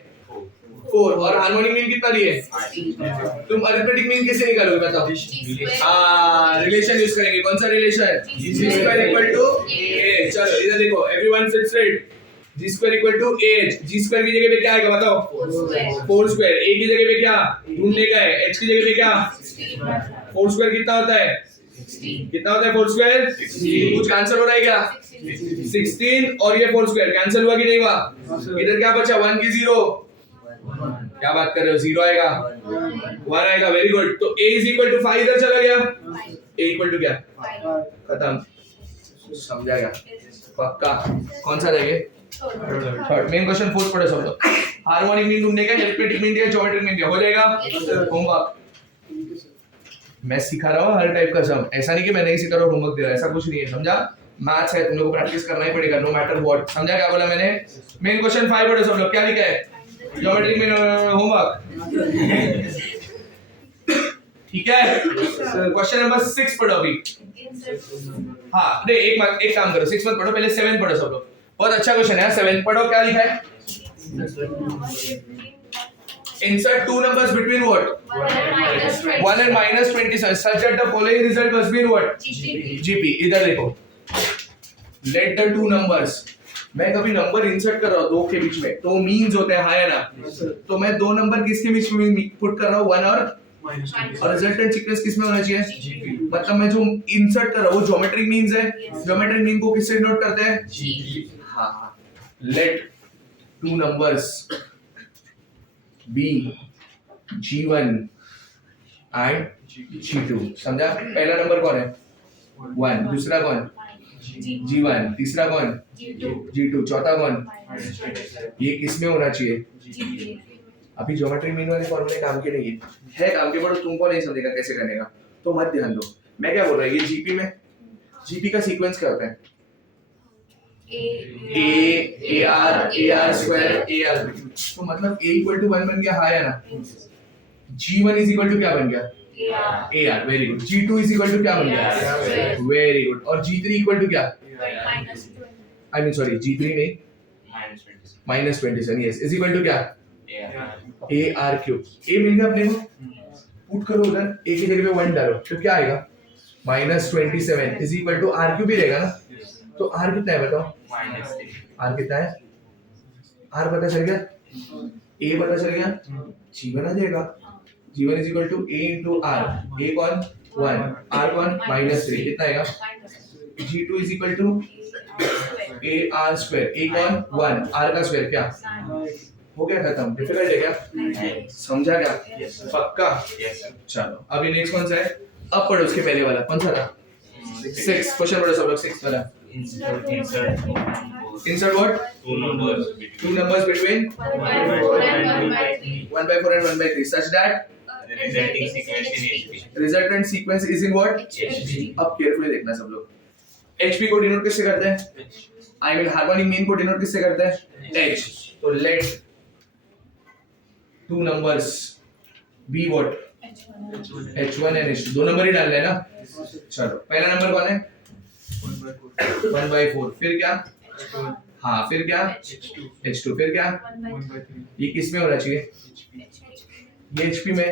4 और हार्मोनिक मीन कितना दिए? तुम अरिथमेटिक मीन कैसे निकालोगे बताओ? रिलेशन यूज करेंगे। कौन सा relation? G square equal to A. चलो इधर देखो, everyone sit straight. G square equal to H. G square की जगह पे क्या आएगा बताओ? 4 स्क्वायर। ए की जगह पे क्या ढूंढने का है? एच की जगह पे क्या? 4 स्क्वायर कितना होता है? कितना होता है 4 स्क्वायर? कुछ कैंसिल हो रहा है क्या? 16 और ये 4 स्क्वायर कैंसिल हुआ कि नहीं हुआ? इधर क्या बचा? 1 की 0। क्या बात कर रहे हो? 0 आएगा, 1 आएगा। Very good. तो a इज इक्वल टू 5 इधर चला गया। a इक्वल टू क्या? खत्म। समझा गया? पक्का? कौन सा रहेगा? थर्ड। मेन क्वेश्चन 4 पढ़े सब लोग। हार्मोनिक मीन ढूंढने का, अरिथमेटिक मीन दिया, ज्योमेट्रिक मीन दिया। हो जाएगा होमवर्क। मैं सिखा रहा हूँ हर टाइप का सम। ऐसा नहीं कि मैं नहीं सिखा रहा हूँ, होमवर्क दे रहा हूँ, ऐसा कुछ नहीं है। समझा? मैथ्स है, तुम लोग को प्रैक्टिस करना ही पड़ेगा नो मैटर व्हाट। समझा क्या बोला मैंने? मेन क्वेश्चन 5 पढ़े सब लोग। क्या लिखा है? Geometric mean homework. ठीक है? क्वेश्चन नंबर 6 पढ़ो अभी। हाँ नहीं, एक काम करो, 6 मत पढ़ो, पहले 7 पढ़ो सब लोग। बहुत अच्छा क्वेश्चन है। 7 पढ़ो। क्या लिखा है? Insert two numbers between what? 1 and minus 27 such that the following result must be in what? GP. इधर देखो, let the two numbers, मैं कभी नंबर इंसर्ट कर रहा हूँ दो के बीच में तो मीन्स होते हैं, हाँ या ना? तो मैं दो नंबर किसके बीच में पुट कर रहा हूँ? 1 और रिजल्टेंट सीक्वेंस किसमें होना चाहिए? मतलब मैं जो इंसर्ट कर रहा हूँ वो ज्योमेट्रिक मीन्स है। ज्योमेट्रिक मीन को किससे डिनोट करते हैं? हाँ, let two numbers be G1 and G2। समझा? पहला नंबर कौन है? 1। दूसरा कौन? G1। तीसरा कौन? G2। चौथा कौन? ये किसमें होना चाहिए? अभी ज्योमेट्री मीन वाले फॉर्मूले काम के नहीं है काम के, बड़ो तुमको नहीं समझेगा कैसे करने का, तो मत ध्यान दो। मैं क्या बोल रहा हूँ, ये जीपी में जीपी का सीक्वेंस क्या होता है? ए आर स्क्वायर ए आर। तो मतलब a इक्वल टू 1 बन गया, हाँ या ना? G1 इज इक्वल टू क्या बन गया? A R. Very good. G2 is equal to क्या बन गया? Very good. और G3 इक्वल टू क्या? आई मीन सॉरी, G3 नहीं, -27 यस इज इक्वल टू क्या? A R cube. ए मिल गया अपने को, पुट करो उधर, ए की जगह पे 1 डालो तो क्या आएगा? -27 is equal to R cube ही रहेगा ना? तो आर कितना है बताओ? आर कितना है? आर पता चल गया, ए पता चल गया, G1 आ जाएगा। G1 is equal to A into R. A कौन? 1, आर कौन? -3। कितना आएगा? G2 is equal to A R square. A कौन? 1, आर का स्क्वायर क्या? हो गया खत्म। डिफिकल्ट है क्या? समझा क्या? पक्का? चलो अभी नेक्स्ट कौन सा है? अब पढ़ो उसके पहले वाला। कौन सा था? 6 क्वेश्चन पढ़ो सब लोग। 6 वाला insert what? Two numbers between 1/4 and 1/3 such that resultant sequence is in what? अब केयरफुली देखना सब लोग। HP को डिनोट किससे करते हैं? आई मीन हार्मोनिक मीन को डिनोट किससे करते हैं? H। तो let two numbers be what? H1 and H2। दो नंबर ही डालना है ना? चलो पहला नंबर कौन है? 1/4। फिर क्या? हाँ फिर क्या? H2। फिर क्या? ये किस में होना चाहिए? ये HP में।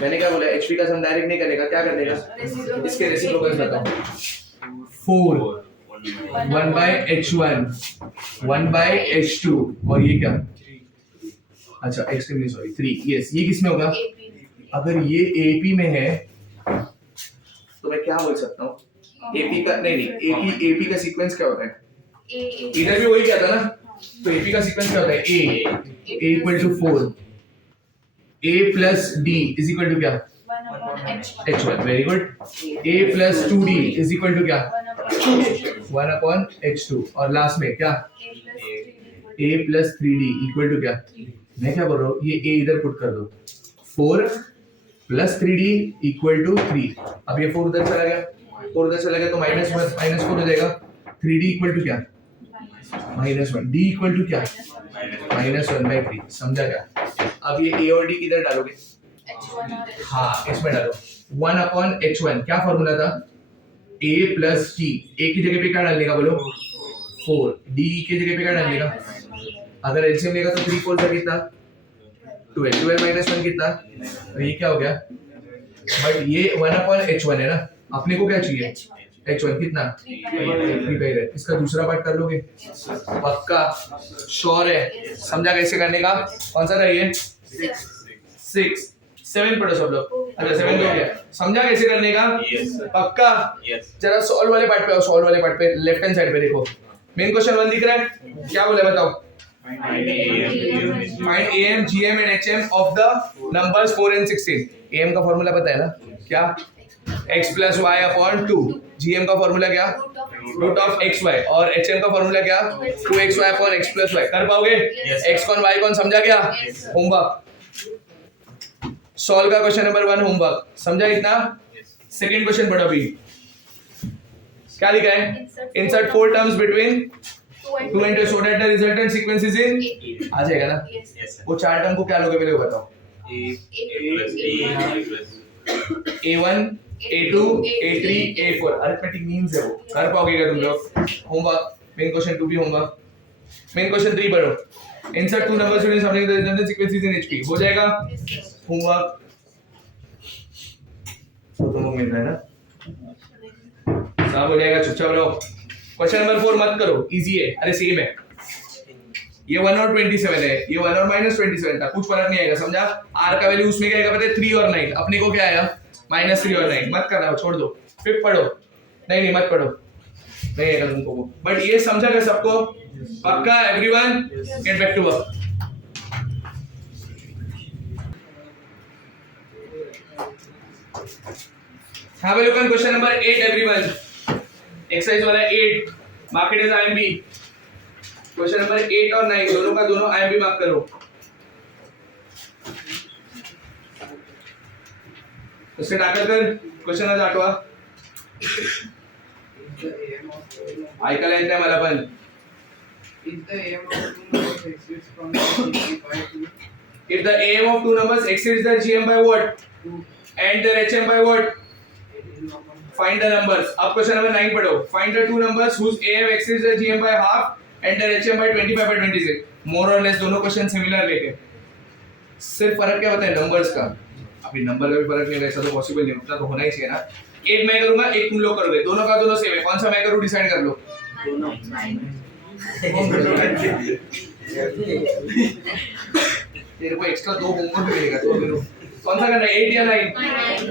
मैंने क्या बोला? HP का सम डायरेक्ट नहीं करने का, क्या करने का? इसके रेसिप्रोकल्स बताओ। 4 1/H1 1/H2 और ये क्या? अच्छा एक्सट्रीमली सॉरी 3। यस ये किस में होगा? अगर ये AP में है तो मैं क्या बोल सकता हूँ? AP का नहीं AP का सीक्वेंस क्या होता है? इधर भी वही क्या था ना? तो AP का सीक्वेंस क्या होता है? A equal to 4 A plus D is equal to क्या? H1। Very good. A plus 2D is equal to क्या? 1/H2 और लास्ट में क्या? A plus 3D equal to क्या? मैं क्या बोल रहा हूँ, ये A इधर पुट कर दो। 4 प्लस 3D इक्वल टू 3। अब ये 4 उधर चला गया, 4 उधर चला गया तो -4 हो जाएगा। 3D इक्वल टू क्या? -1। D इक्वल टू क्या? -1/3। समझा क्या? अब ये A और D किधर डालोगे? हाँ इसमें डालो। 1/H1 क्या फॉर्मूला था? A plus T। A की जगह पे क्या डालने का बोलो? 4। D की जगह पे क्या डालने का? अगर एलसीएम लेगा तो 3 4 कितना? 12 12 माइनस 1 कितना, तो ये क्या हो गया, बट ये 1/h1 है ना, अपने को क्या चाहिए, h1 कितना 3 इसका दूसरा पार्ट कर लोगे, पक्का श्योर है, समझा कैसे करने का, कौन सा था ये 6 7 पढ़ो सब लोग, अच्छा 7 हो गया, समझा कैसे करने का, Yes, sir. पक्का, Yes. जरा सॉल्व वाले पार्ट पे आओ, सॉल्व वाले पार्ट पे लेफ्ट हैंड साइड पे देखो, मेन क्वेश्चन 1 दिख रहा है, क्या बोला बताओ, Find AM. Find AM GM and HM of the numbers 4 and 16, AM का फॉर्मूला पता है ना, क्या x plus y upon 2, GM का फॉर्मूला क्या रूट ऑफ xy, और HM का फॉर्मूला क्या 2xy upon x plus y, कर पाओगे, Yes. x कौन y कौन, समझा क्या, होमवर्क सॉल्व का क्वेश्चन नंबर 1 होमवर्क, समझा इतना, सेकंड क्वेश्चन पढ़ो अभी, क्या लिखा है, insert 4 terms between 2 and 2 so that the resultant sequence is in, आ जाएगा ना, Yes, sir. वो चार टर्म को क्या लोगे पहले वो बताओ, A plus B, A plus A1 A2 A3 A4 arithmetic means है वो, कर पाओगे क्या तुम लोग, होमवर्क, मेन क्वेश्चन 2 भी होमवर्क, मेन क्वेश्चन 3 पढ़ो, insert 2 numbers between something the resultant sequence is in HP, हो जाएगा होमवर्क, तो तुमको मिल रहा है ना, सब हो जाएगा, चुपचाप रहो, क्वेश्चन नंबर 4 मत करो, इजी है, अरे सेम है, ये 1 और 27 है, ये 1 और -27 था, कुछ फर्क नहीं आएगा, समझा, r का वैल्यू उसमें क्या आएगा पता है 3 और 9, अपने को क्या आया -3 और 9, मत करना, छोड़ दो, फिर पढ़ो, नहीं मत पढ़ो, नहीं आएगा तुमको वो, बट ये समझा क्या सबको, पक्का, everyone get back to work, have a look on question number 8 everyone, exercise वाला 8, mark it as IMP, question number 8 और 9 दोनों का दोनों IMP मार्क करो, उससे टाकल कर क्वेश्चन आज 8वां, ऐकायला येत नाही मला पण, Is the aim of two numbers exceeds from the GM by 2? if the AM of two numbers exceeds their GM by what 2. and their HM by what, find the numbers, अब question number 9 पढ़ो, find the two numbers whose AM exceeds their GM by half and their HM by 25 by 26, more or less दोनों question similar लेके, सिर्फ फर्क क्या होता है numbers का, अभी नंबर का भी फर्क नहीं है, ऐसा तो पॉसिबल नहीं, उतना तो होना ही चाहिए ना, एक मैं करूंगा एक तुम लोग करोगे, दोनों का दोनों सेम है, कौन सा मैं करूं डिसाइड कर लो, तेरे को एक्स्ट्रा 2 होमवर्क भी मिलेगा, तो करो, कौन सा करना है 8 या 9,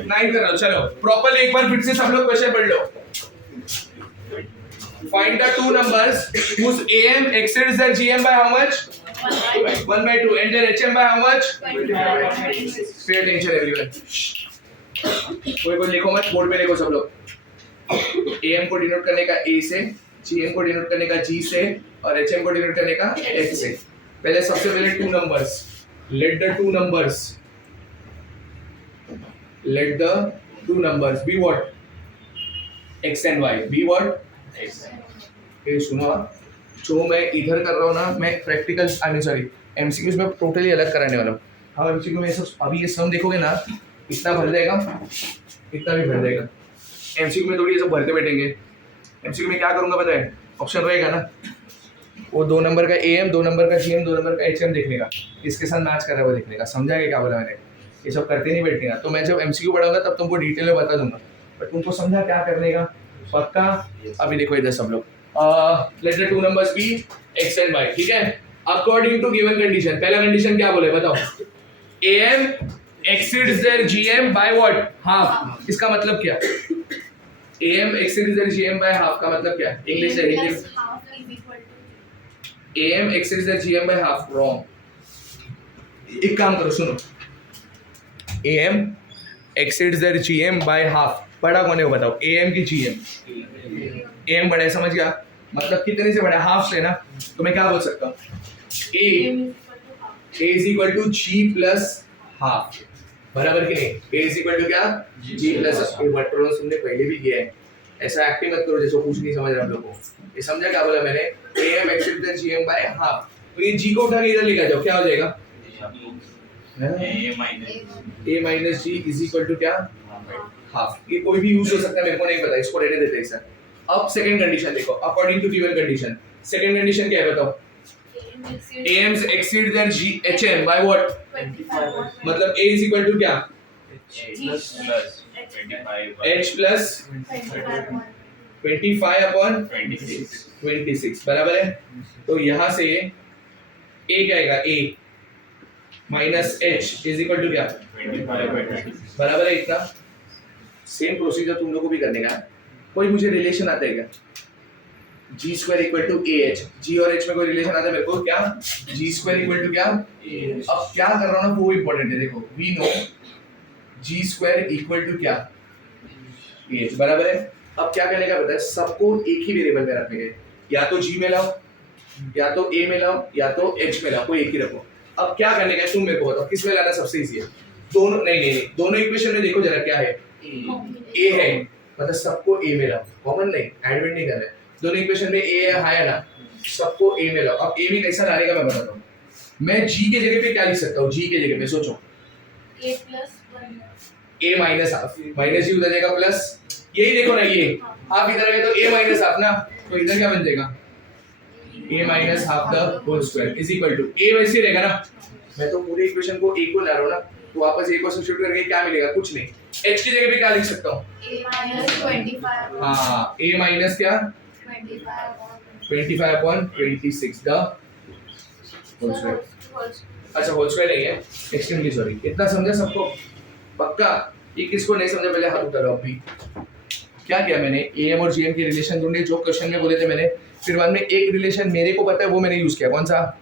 9 कर लो, चलो प्रॉपर्ली एक बार फिर से सब लोग क्वेश्चन पढ़ लो, find the two numbers whose AM exceeds their GM by how much 1/2 and their HM by how much, pay attention everyone, कोई लिखो मत, बोर्ड पे लिखो सब लोग, AM को डिनोट करने का A से, GM को डिनोट करने का G से और HM को डिनोट करने का H से, पहले सबसे पहले two numbers, let the two numbers be what, X and Y, be what, ये सुनो, जो मैं इधर कर रहा हूँ ना, मैं practical I mean sorry MCQs में टोटली अलग कराने वाला हूँ, हाँ एमसीक्यू में सब अभी ये सम देखोगे ना, इतना भर जाएगा, इतना भी भर जाएगा, एमसीक्यू में थोड़ी ये सब भरते बैठेंगे, एमसीक्यू में क्या करूँगा पता है, ऑप्शन रहेगा ना, वो 2 नंबर का AM 2 नंबर का GM 2 नंबर का HM देखने का, इसके साथ मैच कर रहा है वो देखने का, समझाएगा क्या बोला मैंने, ये सब करते नहीं बैठेगा, तो मैं जब एमसीक्यू पढ़ाऊंगा तब तुमको डिटेल में बता दूंगा, बट तुमको समझा क्या करने का, पक्का, अभी देखो इधर सब लोग, let the two numbers be X and Y, ठीक है, अकॉर्डिंग टू गिवन कंडीशन, पहला कंडीशन क्या बोले बताओ, AM exceeds their GM by what, half, इसका मतलब क्या, AM exceeds their GM by half का मतलब क्या, इंग्लिश है हिंदी में, AM exceeds their GM by half, wrong, एक काम करो सुनो, AM exceeds their GM by half, बड़ा कौन है वो बताओ, AM की GM, AM बड़ा है, समझ गया, मतलब कितने से बड़ा है, हाफ से ना, तो मैं क्या बोल सकता हूँ, A is equal to G plus half, बराबर कि नहीं, A is equal to क्या, G plus half, ये वर्ड तुमने पहले भी किया है, ऐसा एक्टिंग मत करो जैसे कुछ नहीं समझ रहा आप लोगों को, ये समझा क्या बोला मैंने, AM exceeds their GM by half, तो ये G को उठा के इधर लेकर जाओ, क्या हो जाएगा, A minus G is equal to क्या, हाफ, ये कोई भी यूज हो सकता है, मेरे को नहीं पता, इसको रहने देते हैं सर, अब सेकंड कंडीशन देखो, according to given condition, second condition क्या है बताओ, AMs exceed their HM by what? 25. मतलब A is equal to क्या? plus 25 H plus 25 upon 26 26 बराबर है। तो यहाँ से A क्या आएगा? A minus H is equal to क्या? 25/26 बराबर है इतना। सेम प्रोसीजर तुम लोगों को भी करने का है। कोई मुझे रिलेशन आता है क्या? G square equal to A H, G और एच में कोई रिलेशन आता है मेरे को क्या? जी स्क्वायर इक्वल टू क्या? अब क्या कर रहा हूँ ना वो इंपॉर्टेंट है। देखो we know G square equal to क्या? एच बराबर है। अब क्या करने का पता है? सबको एक ही वेरिएबल में रखने के, या तो जी में लाओ, या तो ए में लाओ, या तो एच में लाओ, कोई एक ही रखो। अब क्या करने का है तुम मेरे को बताओ, किस में लाना सबसे इजी है? दोनों नहीं, दोनों इक्वेशन में देखो जरा क्या है? ए है, मतलब सबको ए में लाओ, कॉमन नहीं, एडवेंट नहीं करना है। दोनों इक्वेशन में ए है ना, सबको ए में लाओ। अब ए में कैसा लाने का मैं बताता हूँ। मैं जी के जगह पे क्या लिख सकता हूँ? जी के जगह पे सोचो, A plus 1. A minus half, minus G उधर जाएगा प्लस, यही देखो ना, ये हाफ इधर है तो ए माइनस हाफ ना, तो इधर क्या बन जाएगा? A minus half the whole square is equal to A वैसे ही रहेगा ना। मैं तो पूरे इक्वेशन को ए को ला रहा हूँ ना, तो वापस ए को सब्स्टिट्यूट करके क्या मिलेगा? कुछ नहीं। एच की जगह पे क्या लिख सकता हूँ? A minus 25. हाँ, ए माइनस क्या? 25 अपॉन 26 द होल स्क्वायर। अच्छा होल स्क्वायर नहीं है, एक्सट्रीमली सॉरी। इतना समझा सबको? पक्का? ये किसको नहीं समझा पहले हाथ उठाओ। अभी क्या किया मैंने? एएम और जीएम के रिलेशन ढूंढे जो क्वेश्चन में बोले थे मैंने, फिर बाद में एक रिलेशन मेरे को पता है वो मैंने यूज किया। कौन सा?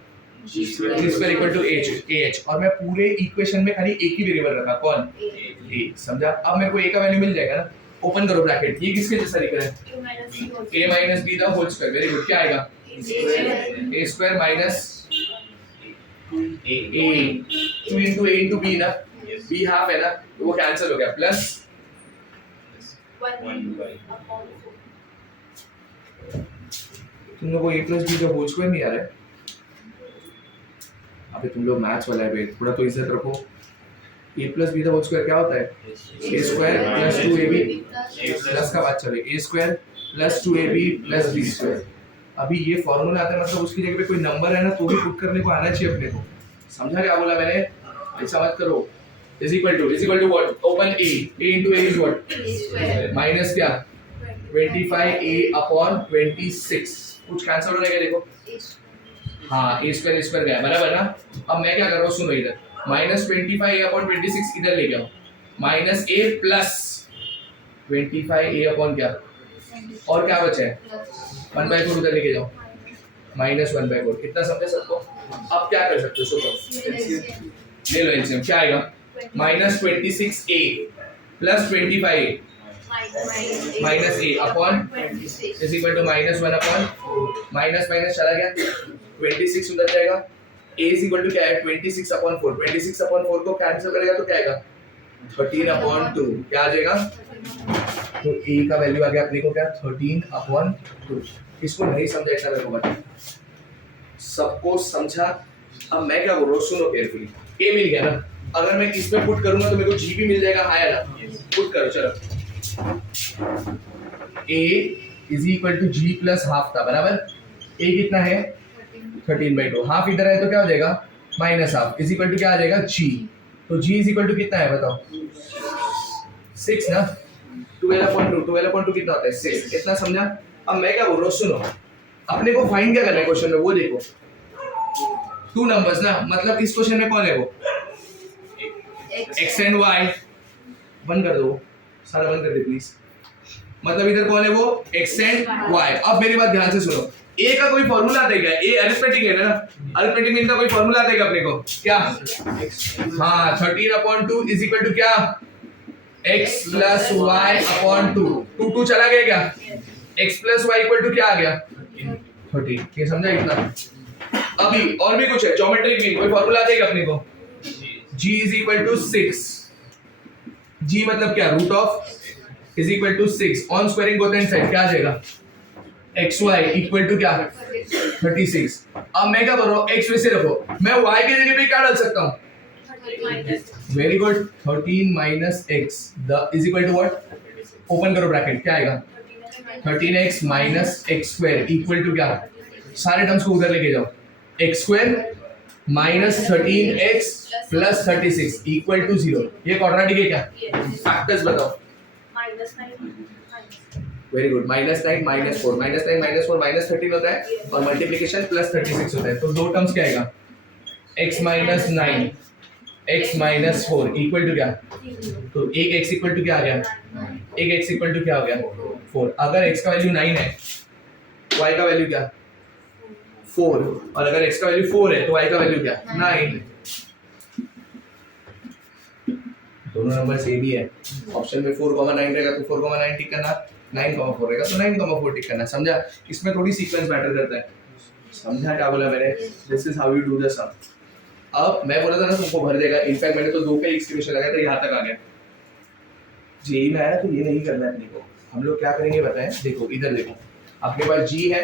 जी स्क्वायर इक्वल टू एच, और मैं पूरे इक्वेशन में खाली एक ही वेरिएबल रखा। कौन? ए। समझा? अब मेरे को ए का वैल्यू मिल जाएगा ना। ओपन करो ब्रैकेट, ये किसके जैसा दिख रहा है? A minus B the whole square. Very good. क्या आएगा? A square minus A, 2 into A into B ना, बी हाफ है ना, तो वो कैंसिल हो गया। प्लस 1/4 तुम लोग को ए प्लस बी का होल स्क्वायर नहीं आ रहा है? अबे तुम लोग मैथ्स वाला है बे, थोड़ा तो इज्जत रखो। ए प्लस बी का होल स्क्वायर क्या होता है? ए स्क्वायर प्लस 2ab प्लस का बात चले, A square plus 2ab plus B square. अभी ये फॉर्मूला आता है, मतलब उसकी जगह पे कोई नंबर है ना तो भी पुट करने को आना चाहिए अपने को। समझा क्या बोला मैंने? ऐसा मत करो। Is equal to what? Open A into A is what? Minus क्या? 25a upon 26। कुछ कैंसिल हो जाएगा देखो। हाँ, ए स्क्वायर गया बराबर ना। अब मैं क्या कर रहा हूँ सुनो, इधर माइनस 25a अपॉन 26 इधर ले गया, minus a plus 25a upon क्या, और क्या बचा है? 1/4 उधर लेके जाओ, माइनस 1/4। कितना समझे सबको? अब क्या कर सकते हो सोचो, ले लो एलसीएम। क्या आएगा? Minus 26a plus 25a minus a upon is equal to minus 1 upon minus minus चला गया, 26 उधर जाएगा। a इज इक्वल टू क्या है? 26 अपॉन 4। 26 अपॉन 4 को कैंसिल करेगा तो क्या आएगा? 13 अपॉन 2। क्या आ जाएगा? तो a का वैल्यू आ गया अपने को क्या? 13 अपॉन 2। इसको नहीं समझा इतना मेरे को बता, सबको समझा? अब मैं क्या बोल रहा हूँ सुनो केयरफुली। a मिल गया ना, अगर मैं इसमें पुट करूंगा तो मेरे को g भी मिल जाएगा। हाँ या ना? पुट करो चलो। a is equal to g plus half था बराबर। a कितना है? 13/2। हाफ इधर है तो क्या हो जाएगा? Minus half is equal to क्या आ जाएगा? g। तो g इज इक्वल टू कितना है बताओ? 6 ना। 12/2 कितना होता है? 6। इतना समझा? अब मैं क्या बोल रहा हूँ सुनो, अपने को फाइंड क्या करना है क्वेश्चन में, वो देखो। 2 नंबर्स ना, मतलब इस क्वेश्चन में कौन है वो? x and y। बंद कर दो, सारा बंद कर दे प्लीज। मतलब इधर कौन है वो? x and y। अब मेरी बात ध्यान से सुनो, a का कोई फॉर्मूला आता है क्या? a अरिथमेटिक है ना, अरिथमेटिक में इनका कोई फॉर्मूला आता है क्या अपने को? क्या? हाँ, 13/2 इज इक्वल टू क्या? x plus y upon 2। 2 चला गया क्या? x plus y equal to क्या आ गया? 13। ये समझा इतना? अभी और भी कुछ है, ज्योमेट्रिक मीन कोई फॉर्मूला आता है क्या अपने को? g is equal to 6। g मतलब क्या? Root of is equal to 6 on squaring both and side क्या आ जाएगा? xy इक्वल टू क्या? 36। अब मैं क्या बोल रहा हूँ, x वैसे रखो, मैं y के जगह पे क्या डाल सकता हूँ? Very good. 13 minus x the is equal to what? Open करो ब्रैकेट, क्या आएगा? 13x minus x square equal to क्या? सारे टर्म्स को उधर लेके जाओ, x square minus 13x plus 36 equal to 0। ये क्वाड्रेटिक है क्या? फैक्टर्स बताओ। -9 वेरी गुड। -9 -4 -9 -4 -13 होता है और मल्टीप्लिकेशन प्लस 36 होता है। तो दो टर्म्स क्या आएगा? x minus 9 x minus 4 equal to क्या? तो एक x इक्वल टू क्या आ गया? एक x इक्वल टू क्या हो गया? 4। अगर x का वैल्यू 9 है तो y का वैल्यू क्या? 4। और अगर x का वैल्यू 4 है तो y का वैल्यू क्या? 9। दोनों नंबर सेम ही है। ऑप्शन में 4,9 रहेगा तो 4,9 टिक करना, 9,4 रहेगा तो 9,4 टिक करना। समझा? इसमें थोड़ी सीक्वेंस मैटर करता है। समझा क्या बोला मैंने? This is how you do the sum. अब मैं बोला था ना तुमको भर देगा। इनफैक्ट मैंने तो 2 का एक्सक्यूशन लगाया था, यहाँ तक आ गया। जेई में आया तो ये नहीं करना है अपने को। हम लोग क्या करेंगे बताएं? देखो इधर देखो, आपके पास जी है,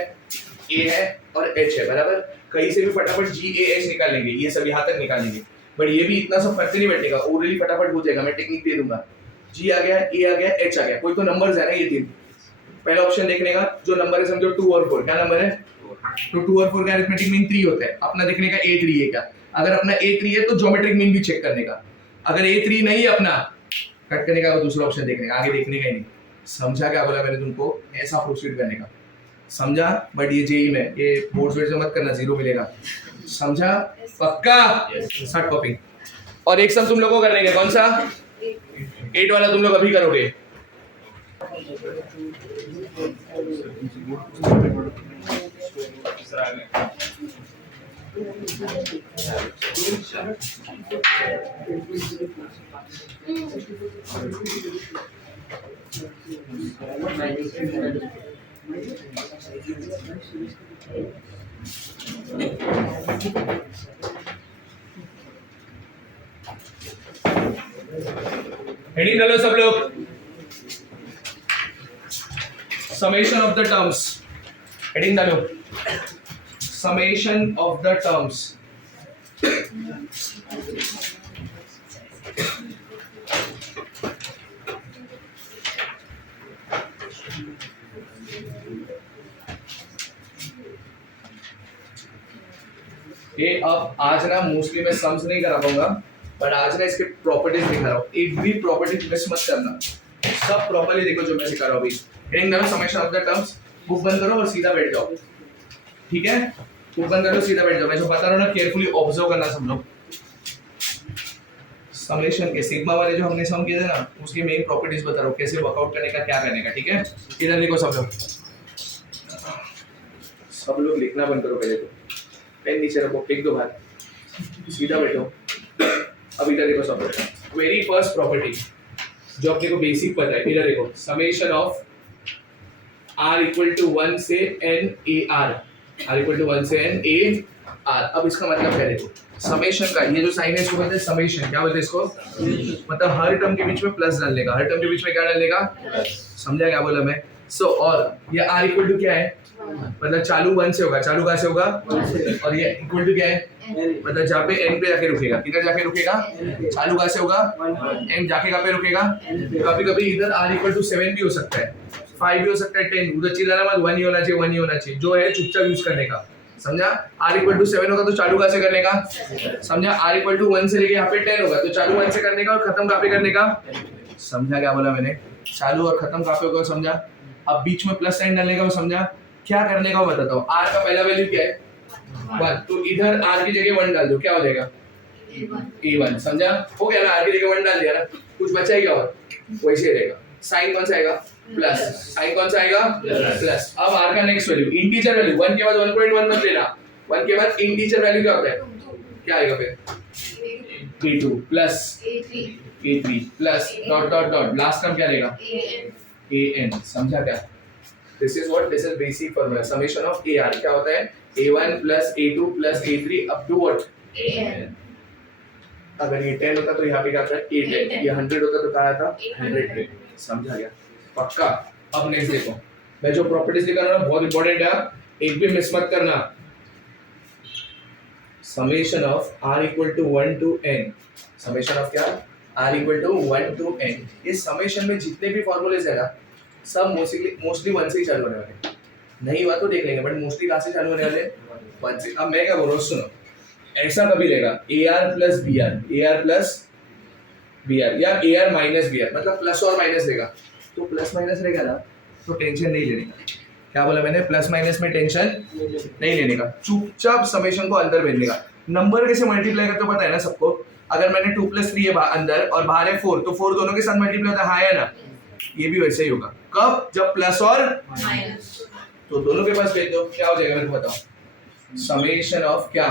ए है और एच है, बराबर। कहीं से भी फटाफट जी ए एच निकाल लेंगे, ये सब यहाँ तक निकालेंगे। बट ये भी इतना सब फर्क नहीं बैठेगा, ओरली फटाफट हो जाएगा। मैं टेक्निक दे दूंगा। जी आ गया, ए आ गया, एच आ गया, कोई तो नंबर्स है ना ये तीन। पहला ऑप्शन देखने का, जो नंबर है समझो 2 और 4। क्या नंबर है? तो 2 और 4 का अरिथमेटिक मीन 3 होता है। अपना देखने का A3 है क्या? अगर अपना A3 है तो ज्योमेट्रिक मीन भी चेक करने का। अगर A3 नहीं है अपना, कट करने का, वो दूसरा ऑप्शन देखने का, आगे देखने का ही नहीं। समझा क्या बोला मैंने तुमको? ऐसा प्रोसीड करने का। समझा? बट ये जेई में ये बोर्ड्स में मत करना, 0 मिलेगा। समझा? पक्का? स्टार्ट कॉपिंग। और एक सम तुम लोगों को करने का, कौन सा? 8 वाला तुम लोग अभी करोगे। हेडिंग डालो सब लोग। Summation of the terms. Heading डालो, समेशन ऑफ द टर्म्स। ये अब आज ना मोस्टली मैं सम्स नहीं करा पाऊंगा, बट आज ना इसके प्रॉपर्टीज दिखा रहा हूँ। एक भी प्रॉपर्टी मिस मत करना, सब प्रॉपर्ली देखो जो मैं सिखा रहा हूँ अभी। हेडिंग डालो, summation of the terms. Book बंद करो और सीधा बैठ जाओ, ठीक है? बुक बंद करो, सीधा बैठ जाओ। मैं जो बता रहा हूँ ना, केयरफुली ऑब्जर्व करना सब लोग। समेशन के सिग्मा वाले जो हमने सम किए थे ना, उसकी मेन प्रॉपर्टीज बता रहा हूँ, कैसे वर्कआउट करने का, क्या करने का, ठीक है? इधर देखो सब लोग, सब लोग लिखना बंद करो पहले तो। पेन नीचे रखो, फेंक दो बाहर, सीधा बैठो। अब इधर देखो सब लोग, वेरी फर्स्ट प्रॉपर्टी जो अपने को बेसिक पता है, इधर देखो, summation of r equal to 1 से n a r, r equal to 1 से n a r। अब इसका मतलब क्या देखो, समेशन का ये जो साइन है इसको बोलते हैं समेशन। क्या बोलते हैं इसको? मतलब हर टर्म के बीच में प्लस डालने का। हर टर्म के बीच में क्या डालने का? समझा क्या बोला मैं? सो और ये r इक्वल टू क्या है? मतलब चालू 1 से होगा। चालू कहाँ से होगा? और ये इक्वल टू क्या है? मतलब जहाँ पे n पे जाके रुकेगा। किधर जाके रुकेगा? चालू कहाँ से होगा? n जाके कहाँ पे रुकेगा? कभी कभी इधर r इक्वल टू 7 भी हो सकता है, 5 भी हो सकता है, 10। उधर चिल्लाना मत, 1 ही होना चाहिए, 1 ही होना चाहिए। जो है चुपचाप यूज करने का। समझा? r इक्वल टू 7 होगा तो चालू कहाँ से करने का? समझा? r इक्वल टू 1 से लेके यहाँ पे 10 होगा तो चालू 1 से करने का और खत्म कहाँ पे करने का? समझा क्या बोला मैंने? चालू और खत्म कहाँ पे होगा? समझा? अब बीच में प्लस साइन डालने का, समझा? क्या करने का बताता हूँ। r का पहला वैल्यू क्या है? 1। तो इधर r की जगह 1 डाल दो, क्या हो जाएगा? a1। समझा? हो गया ना? r की जगह 1 डाल दिया ना, कुछ बचा ही क्या? और वैसे रहेगा। साइन कौन सा आएगा? प्लस। साइन कौन सा आएगा? प्लस। अब r का नेक्स्ट वैल्यू, इंटीजर वैल्यू। 1 के बाद 1.1 मत लेना, 1 के बाद इंटीजर वैल्यू क्या होता है? क्या आएगा फिर? a2 plus a3 plus dot dot dot, last term क्या रहेगा? an। समझा क्या? This is what? This is basic formula. Summation of AR क्या होता है? A1 plus A2 plus A3 up to what? an। अगर ये 10 होता तो यहाँ पे क्या आता है? 8 है। ये 100 होता तो कहाँ आता? 100 पे। समझा गया? पक्का? अब नेक्स्ट देखो, मैं जो प्रॉपर्टीज लिखा रहा हूँ बहुत इंपॉर्टेंट है, एक भी मिस मत करना। Summation of r equal to 1 to n। Summation of क्या? r equal to 1 to n। इस समेशन में जितने भी फॉर्मूलेज है ना, सब मोस्टली 1 से ही चालू होने वाले। नहीं हुआ तो देख लेंगे, बट मोस्टली कहाँ से चालू होने वाले वन से। अब मैं क्या बोल रहा हूँ सुनो, ऐसा कभी रहेगा AR plus BR, AR plus BR या AR माइनस BR, मतलब प्लस और माइनस रहेगा, तो प्लस माइनस रहेगा ना तो टेंशन नहीं लेने का। क्या बोला मैंने, प्लस माइनस में टेंशन नहीं लेने का, चुपचाप समेशन को अंदर भेजने का। नंबर कैसे मल्टीप्लाई करते हो पता है ना सबको, अगर मैंने 2 + 3 है अंदर और बाहर है 4, तो 4 दोनों के साथ मल्टीप्लाई होता है, हाँ है ना, ये भी वैसे ही होगा। कब, जब प्लस और माइनस तो दोनों के पास भेज दो, क्या हो जाएगा मेरे को बताओ, समेशन ऑफ क्या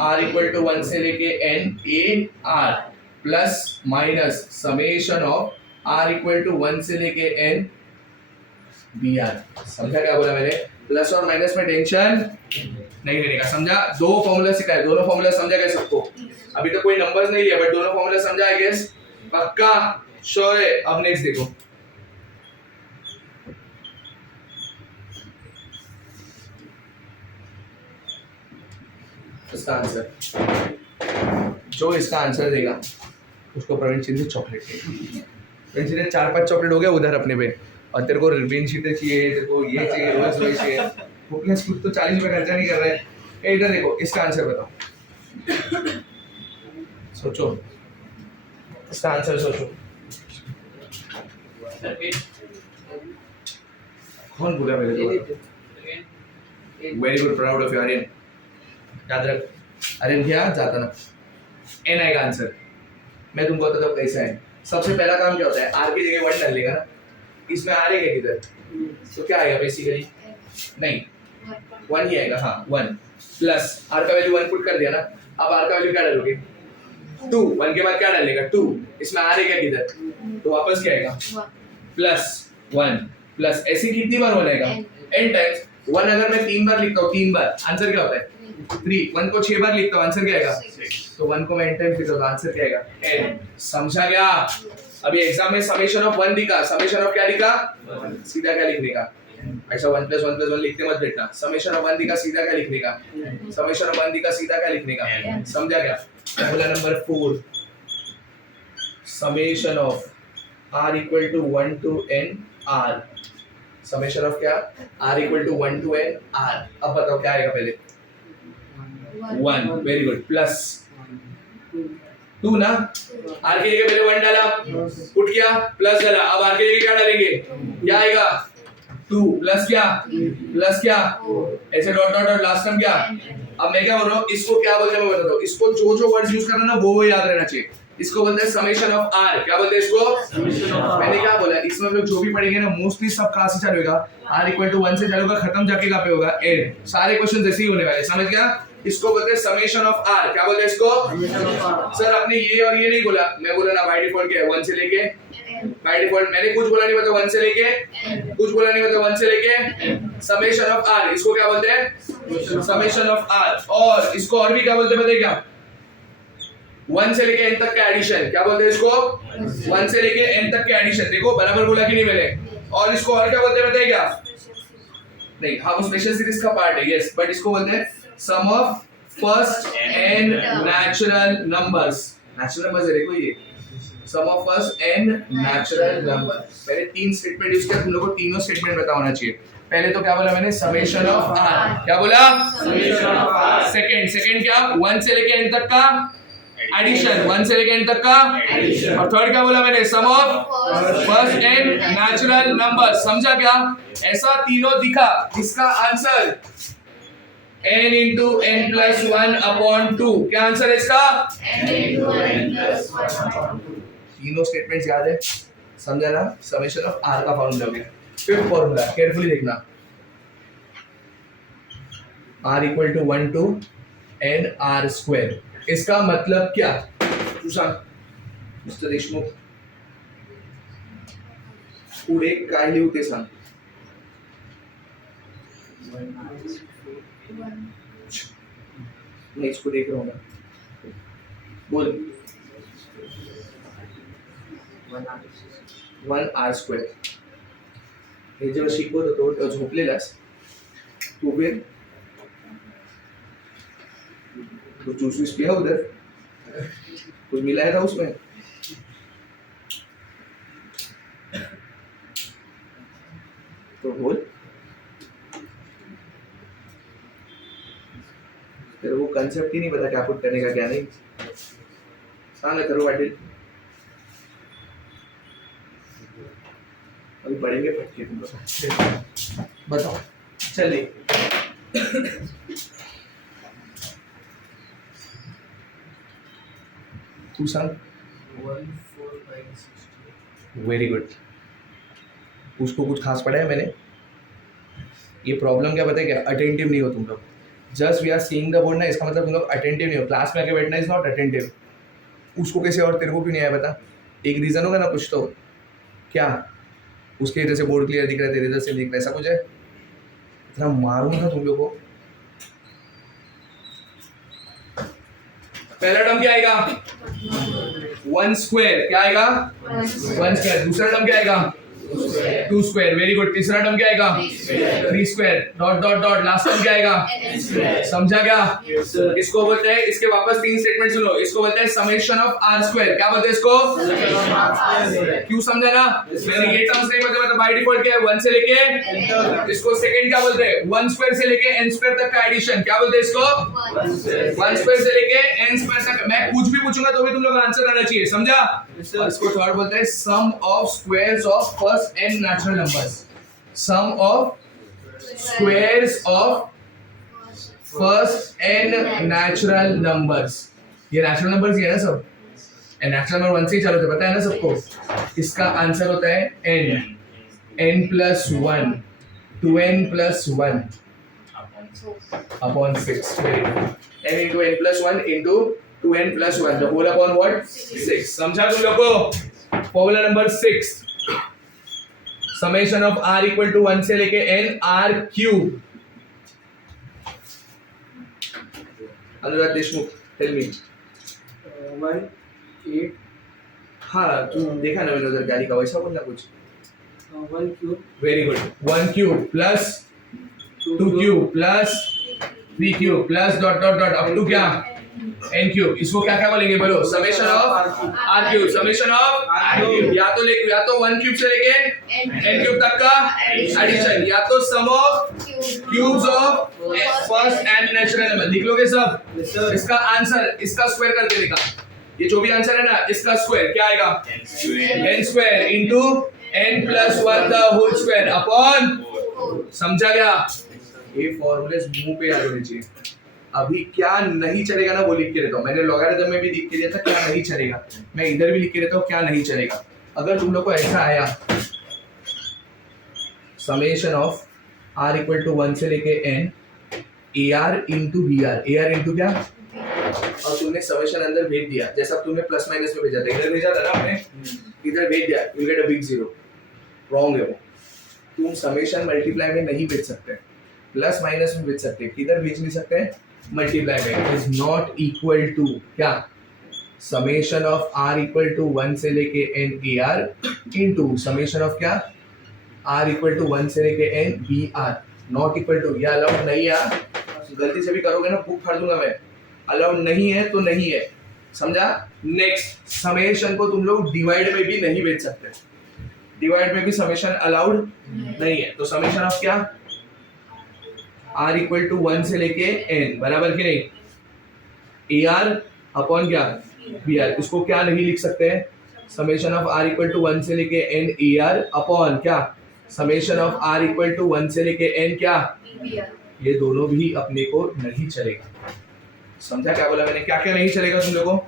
r = 1 से लेके n a r plus minus summation of r = 1 से लेके n b r। समझा क्या बोला मैंने, प्लस और माइनस में टेंशन नहीं लेने का, समझा। दो फॉर्मूला सिखाए, दोनों फॉर्मूला समझा क्या सबको, अभी तो कोई नंबर्स नहीं लिया बट दोनों फॉर्मूला समझा है, गेस पक्का श्योर है। अब नेक्स्ट देखो, इसका आंसर, जो इसका आंसर देगा उसको प्रवीण सिंह से चॉकलेट देगा। प्रवीण सिंह ने 4-5 चॉकलेट हो गया उधर अपने पे, और तेरे को रिबन शीटें चाहिए, तेरे को ये चाहिए, रोज रोज चाहिए, बुकलेस खुद तो 40 रुपए खर्चा नहीं कर रहा है। ए इधर देखो, इसका आंसर बताओ, सोचो इसका आंसर सोचो। सर्किट कौन बोला मेरे को, very good, proud of you Aryan, याद रख आर्यन, क्या जाता ना एन आएगा आंसर। मैं तुमको बताता हूँ कैसा है। सबसे पहला काम क्या होता है, आर की जगह 1 डाल लेगा ना, इसमें आर है किधर, तो क्या आएगा बेसिकली, नहीं 1 ही आएगा, हाँ 1 प्लस आर का वैल्यू 1 पुट कर दिया ना, अब आर का वैल्यू क्या डालोगे 2, 1 के बाद क्या डालेगा 2, इसमें आर है क्या किधर, तो वापस क्या आएगा प्लस 1 प्लस, ऐसे कितनी बार 1 आएगा n टाइम्स 1। अगर मैं 3 बार लिखता हूँ 3 बार, आंसर क्या होता है 3, 1 को 6 बार लिखता हूँ, आंसर क्या आएगा 6, तो 1 को मैं n टाइम्स लिखता हूँ, आंसर क्या आएगा n। समझा क्या। अभी एग्जाम में समेशन ऑफ 1 दिखा, समेशन ऑफ क्या लिखा, सीधा क्या लिखने का, ऐसा 1 + 1 + 1 लिखते मत बेटा, समेशन ऑफ 1 दिखा सीधा क्या लिखने का, समेशन ऑफ 1 दिखा सीधा क्या लिखने का, समझा क्या। Formula number 4, summation of r = 1 to n r, summation of क्या r = 1 to n r। अब बताओ क्या आएगा पहले 1, वेरी गुड, प्लस 2 ना, r की जगह पहले 1 डाला, पुट किया, प्लस डाला, अब r की जगह क्या डालेंगे, क्या आएगा 2 प्लस क्या, प्लस क्या, ऐसे dot dot dot, last term क्या। अब मैं क्या बोल रहा हूँ, इसको क्या बोलते हैं मैं बताता हूँ, इसको जो जो वर्ड्स यूज करना ना वो याद रहना चाहिए। इसको बोलते हैं समेशन ऑफ r, क्या बोलते हैं इसको, मैंने क्या बोला, इसमें लोग जो भी पढ़ेंगे ना मोस्टली सब कहां से चालू होगा, r = 1 से चालू होगा, खत्म जाके कहां पे होगा n, सारे क्वेश्चन ऐसे ही होने वाले, समझ गया। इसको बोलते हैं समेशन ऑफ r, क्या बोलते हैं इसको, सर आपने ये और ये नहीं बोला, मैं बोला ना बाय डिफॉल्ट क्या है 1 से लेके, बाय डिफॉल्ट मैंने कुछ बोला नहीं, मतलब 1 से लेके, कुछ बोला नहीं, मतलब 1 से लेके, समेशन ऑफ r, इसको क्या बोलते हैं समेशन ऑफ r। और इसको और भी क्या बोलते हैं बताइए, क्या 1 से लेके n तक का एडिशन, क्या बोलते हैं इसको 1 से लेके n तक का एडिशन। देखो बराबर बोला कि नहीं मैंने। और इसको और क्या बोलते हैं बताइए, क्या नहीं, हाँ वो स्पेशल सीरीज का पार्ट है, यस, बट इसको बोलते हैं sum of first n natural numbers, natural numbers है देखो ये, sum of first n natural number. मैंने 3 स्टेटमेंट यूज किया, तुम लोगों को तीनों स्टेटमेंट पता होना चाहिए। पहले तो क्या बोला मैंने, समेशन ऑफ r, क्या बोला समेशन ऑफ r। सेकंड क्या 1 से लेके n तक का एडिशन, 1 से लेके n तक का एडिशन। और थर्ड क्या बोला मैंने, sum of first n natural number. समझा क्या, ऐसा तीनों दिखा, इसका answer n into n plus 1 upon 2, क्या आंसर है इसका n into n plus 1 upon 2। तीनों स्टेटमेंट्स याद है, समझा ना। समेशन ऑफ r का फॉर्मूला हो गया। फिफ्थ फॉर्मूला केयरफुली देखना, r = 1 to n r square। इसका मतलब क्या, तू सांग मिस्टर देशमुख, पुढे काय लिहू ते सांग। मैं इसको देख रहा हूँ ना, बोल 1 r square। हे जेव्हा शिकवत होतो तेव्हा झोपलेलास तू, फिर तो जूस वूस पिया उधर, कुछ मिलाया था उसमें, तो बोल कंसेप्ट ही नहीं पता क्या पुट करने का क्या नहीं। सांग करो पाटिल, अभी पढ़ेंगे फटके तुम लोग। बताओ चलिए। तू सांग। 1 4 9 60. Very good. उसको कुछ खास पढ़ा है मैंने? ये प्रॉब्लम क्या पता है क्या? अटेंटिव नहीं हो तुम लोग। Just we are seeing the board ना, इसका मतलब तुम लोग अटेंटिव नहीं हो। क्लास में आके बैठना इज नॉट अटेंटिव। उसको कैसे और तेरे को क्यों नहीं आया बता? एक रीजन होगा ना कुछ तो। क्या? उसके इधर से बोर्ड क्लियर दिख रहा है, तेरे इधर से दिख रहा है, ऐसा कुछ है? इतना मारूंगा तुम लोग को। पहला टर्म क्या आएगा? 1 स्क्वायर। क्या आएगा? 1 स्क्वायर। दूसरा टर्म क्या आएगा? 2 स्क्वायर। Very good. तीसरा टर्म क्या आएगा? 3 square. Dot dot dot. Last term क्या आएगा? समझा क्या? इसको बोलते हैं, इसके वापस 3 स्टेटमेंट सुनो। इसको बोलते हैं समेशन ऑफ आर स्क्वायर। क्या बोलते हैं इसको? क्यों समझा ना? मैंने ये टर्म्स नहीं बोलते, मतलब बाय डिफॉल्ट क्या है? 1 से लेके, इसको सेकंड क्या बोलते हैं? 1 स्क्वायर से लेके n स्क्वायर तक का एडिशन। क्या बोलते हैं इसको? 1 स्क्वायर से लेके n स्क्वायर तक। मैं कुछ भी पूछूंगा तो भी तुम लोग आंसर आना चाहिए, समझा? और इसको थर्ड बोलते हैं sum of squares of first n natural numbers. Sum of squares of first n natural numbers. ये नेचुरल नंबर्स ही है ना सब? नेचुरल नंबर 1 से ही चालू होते, पता है ना सबको? इसका आंसर होता है n plus 1 2n plus 1 upon 6. Very good. n into n plus 1 into 2n plus 1, the whole upon what? 6. समझा तुम लोग को? Formula number 6, summation of r equal to 1 से लेके n r cube. Anurag Deshmukh, tell me. 1 8. हाँ तू देखा ना मैंने उधर गाड़ी का, वैसा बोलना कुछ। 1 cube. Very good. 1 cube plus 2 cube plus 3 cube plus dot dot dot up to क्या? n cube. इसको क्या क्या बोलेंगे बोलो? Summation of r cube. Summation of r cube. या तो 1 क्यूब से लेके n क्यूब तक का एडिशन, या तो sum of cubes of first n natural number. लिख लोगे सब? इसका आंसर इसका स्क्वायर करके लिखा। ये जो भी आंसर है ना, इसका स्क्वायर क्या आएगा? n square into n plus 1 the whole square upon। समझा क्या? ये फॉर्मूले मुंह पे याद होने चाहिए। अभी क्या नहीं चलेगा ना वो लिख के देता हूँ। मैंने लॉगरिथम में भी लिख के दिया था क्या नहीं चलेगा, मैं इधर भी लिख के देता हूँ क्या नहीं चलेगा। अगर तुम लोग को ऐसा आया summation of r equal to 1 से लेके n ar into br। ar into क्या? और तुमने समेशन अंदर भेज दिया, जैसा तुमने प्लस माइनस में भेजा था, इधर भेजा था ना आपने, इधर भेज दिया, you get a big zero. Wrong है वो। तुम समेशन मल्टीप्लाई में नहीं भेज सकते, प्लस माइनस में भेज सकते। किधर भेज नहीं सकते? मल्टीप्लाई में। इज नॉट इक्वल टू क्या? Summation of r equal to 1 से लेके n ar into summation of क्या? r इक्वल टू 1 से लेके n br। Not equal to, या अलाउड नहीं है। गलती से भी करोगे ना बुक फाड़ दूंगा मैं। अलाउड नहीं है तो नहीं है, समझा? नेक्स्ट, समेशन को तुम लोग डिवाइड में भी नहीं भेज सकते। डिवाइड में भी समेशन अलाउड नहीं है। तो समेशन ऑफ क्या? r इक्वल टू 1 से लेके n, बराबर कि नहीं? ar अपॉन क्या? br। इसको क्या नहीं लिख सकते हैं? Summation of r equal to 1 से लेके n ar अपॉन क्या? Summation of r equal to 1 से लेके n क्या? ये दोनों भी अपने को नहीं चलेगा। समझा क्या बोला मैंने? क्या क्या नहीं चलेगा तुम लोगों को?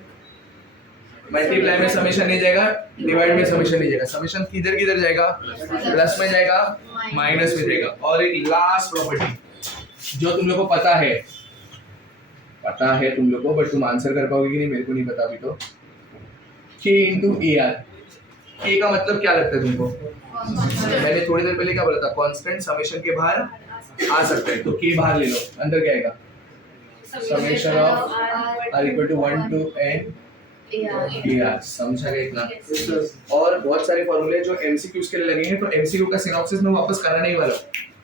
मल्टीप्लाई में समेशन नहीं जाएगा, डिवाइड में समेशन नहीं जाएगा। समेशन किधर किधर जाएगा? प्लस में जाएगा, माइनस में जाएगा। और एक लास्ट प्रॉपर्टी जो तुम लोग को पता है तुम लोग को, बट तुम आंसर कर पाओगे कि नहीं मेरे को नहीं पता अभी तो। k into ar। k का मतलब क्या लगता है तुमको? मैंने थोड़ी देर पहले क्या बोला था? कांस्टेंट समेशन के बाहर आ सकता है, तो k बाहर ले लो, अंदर क्या आएगा? Summation of r equal to 1 to n ar। समझा गया इतना? और बहुत सारे फॉर्मूले जो एमसीक्यूज के लिए लगेंगे, तो एमसीक्यू का सिनॉप्सिस में वापस करना नहीं वाला।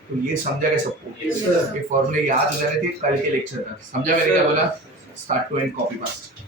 तो ये समझा गया सबको? ये फॉर्मूले याद हो जाने थे कल के लेक्चर तक। समझा मैंने क्या बोला? Start to end copy past.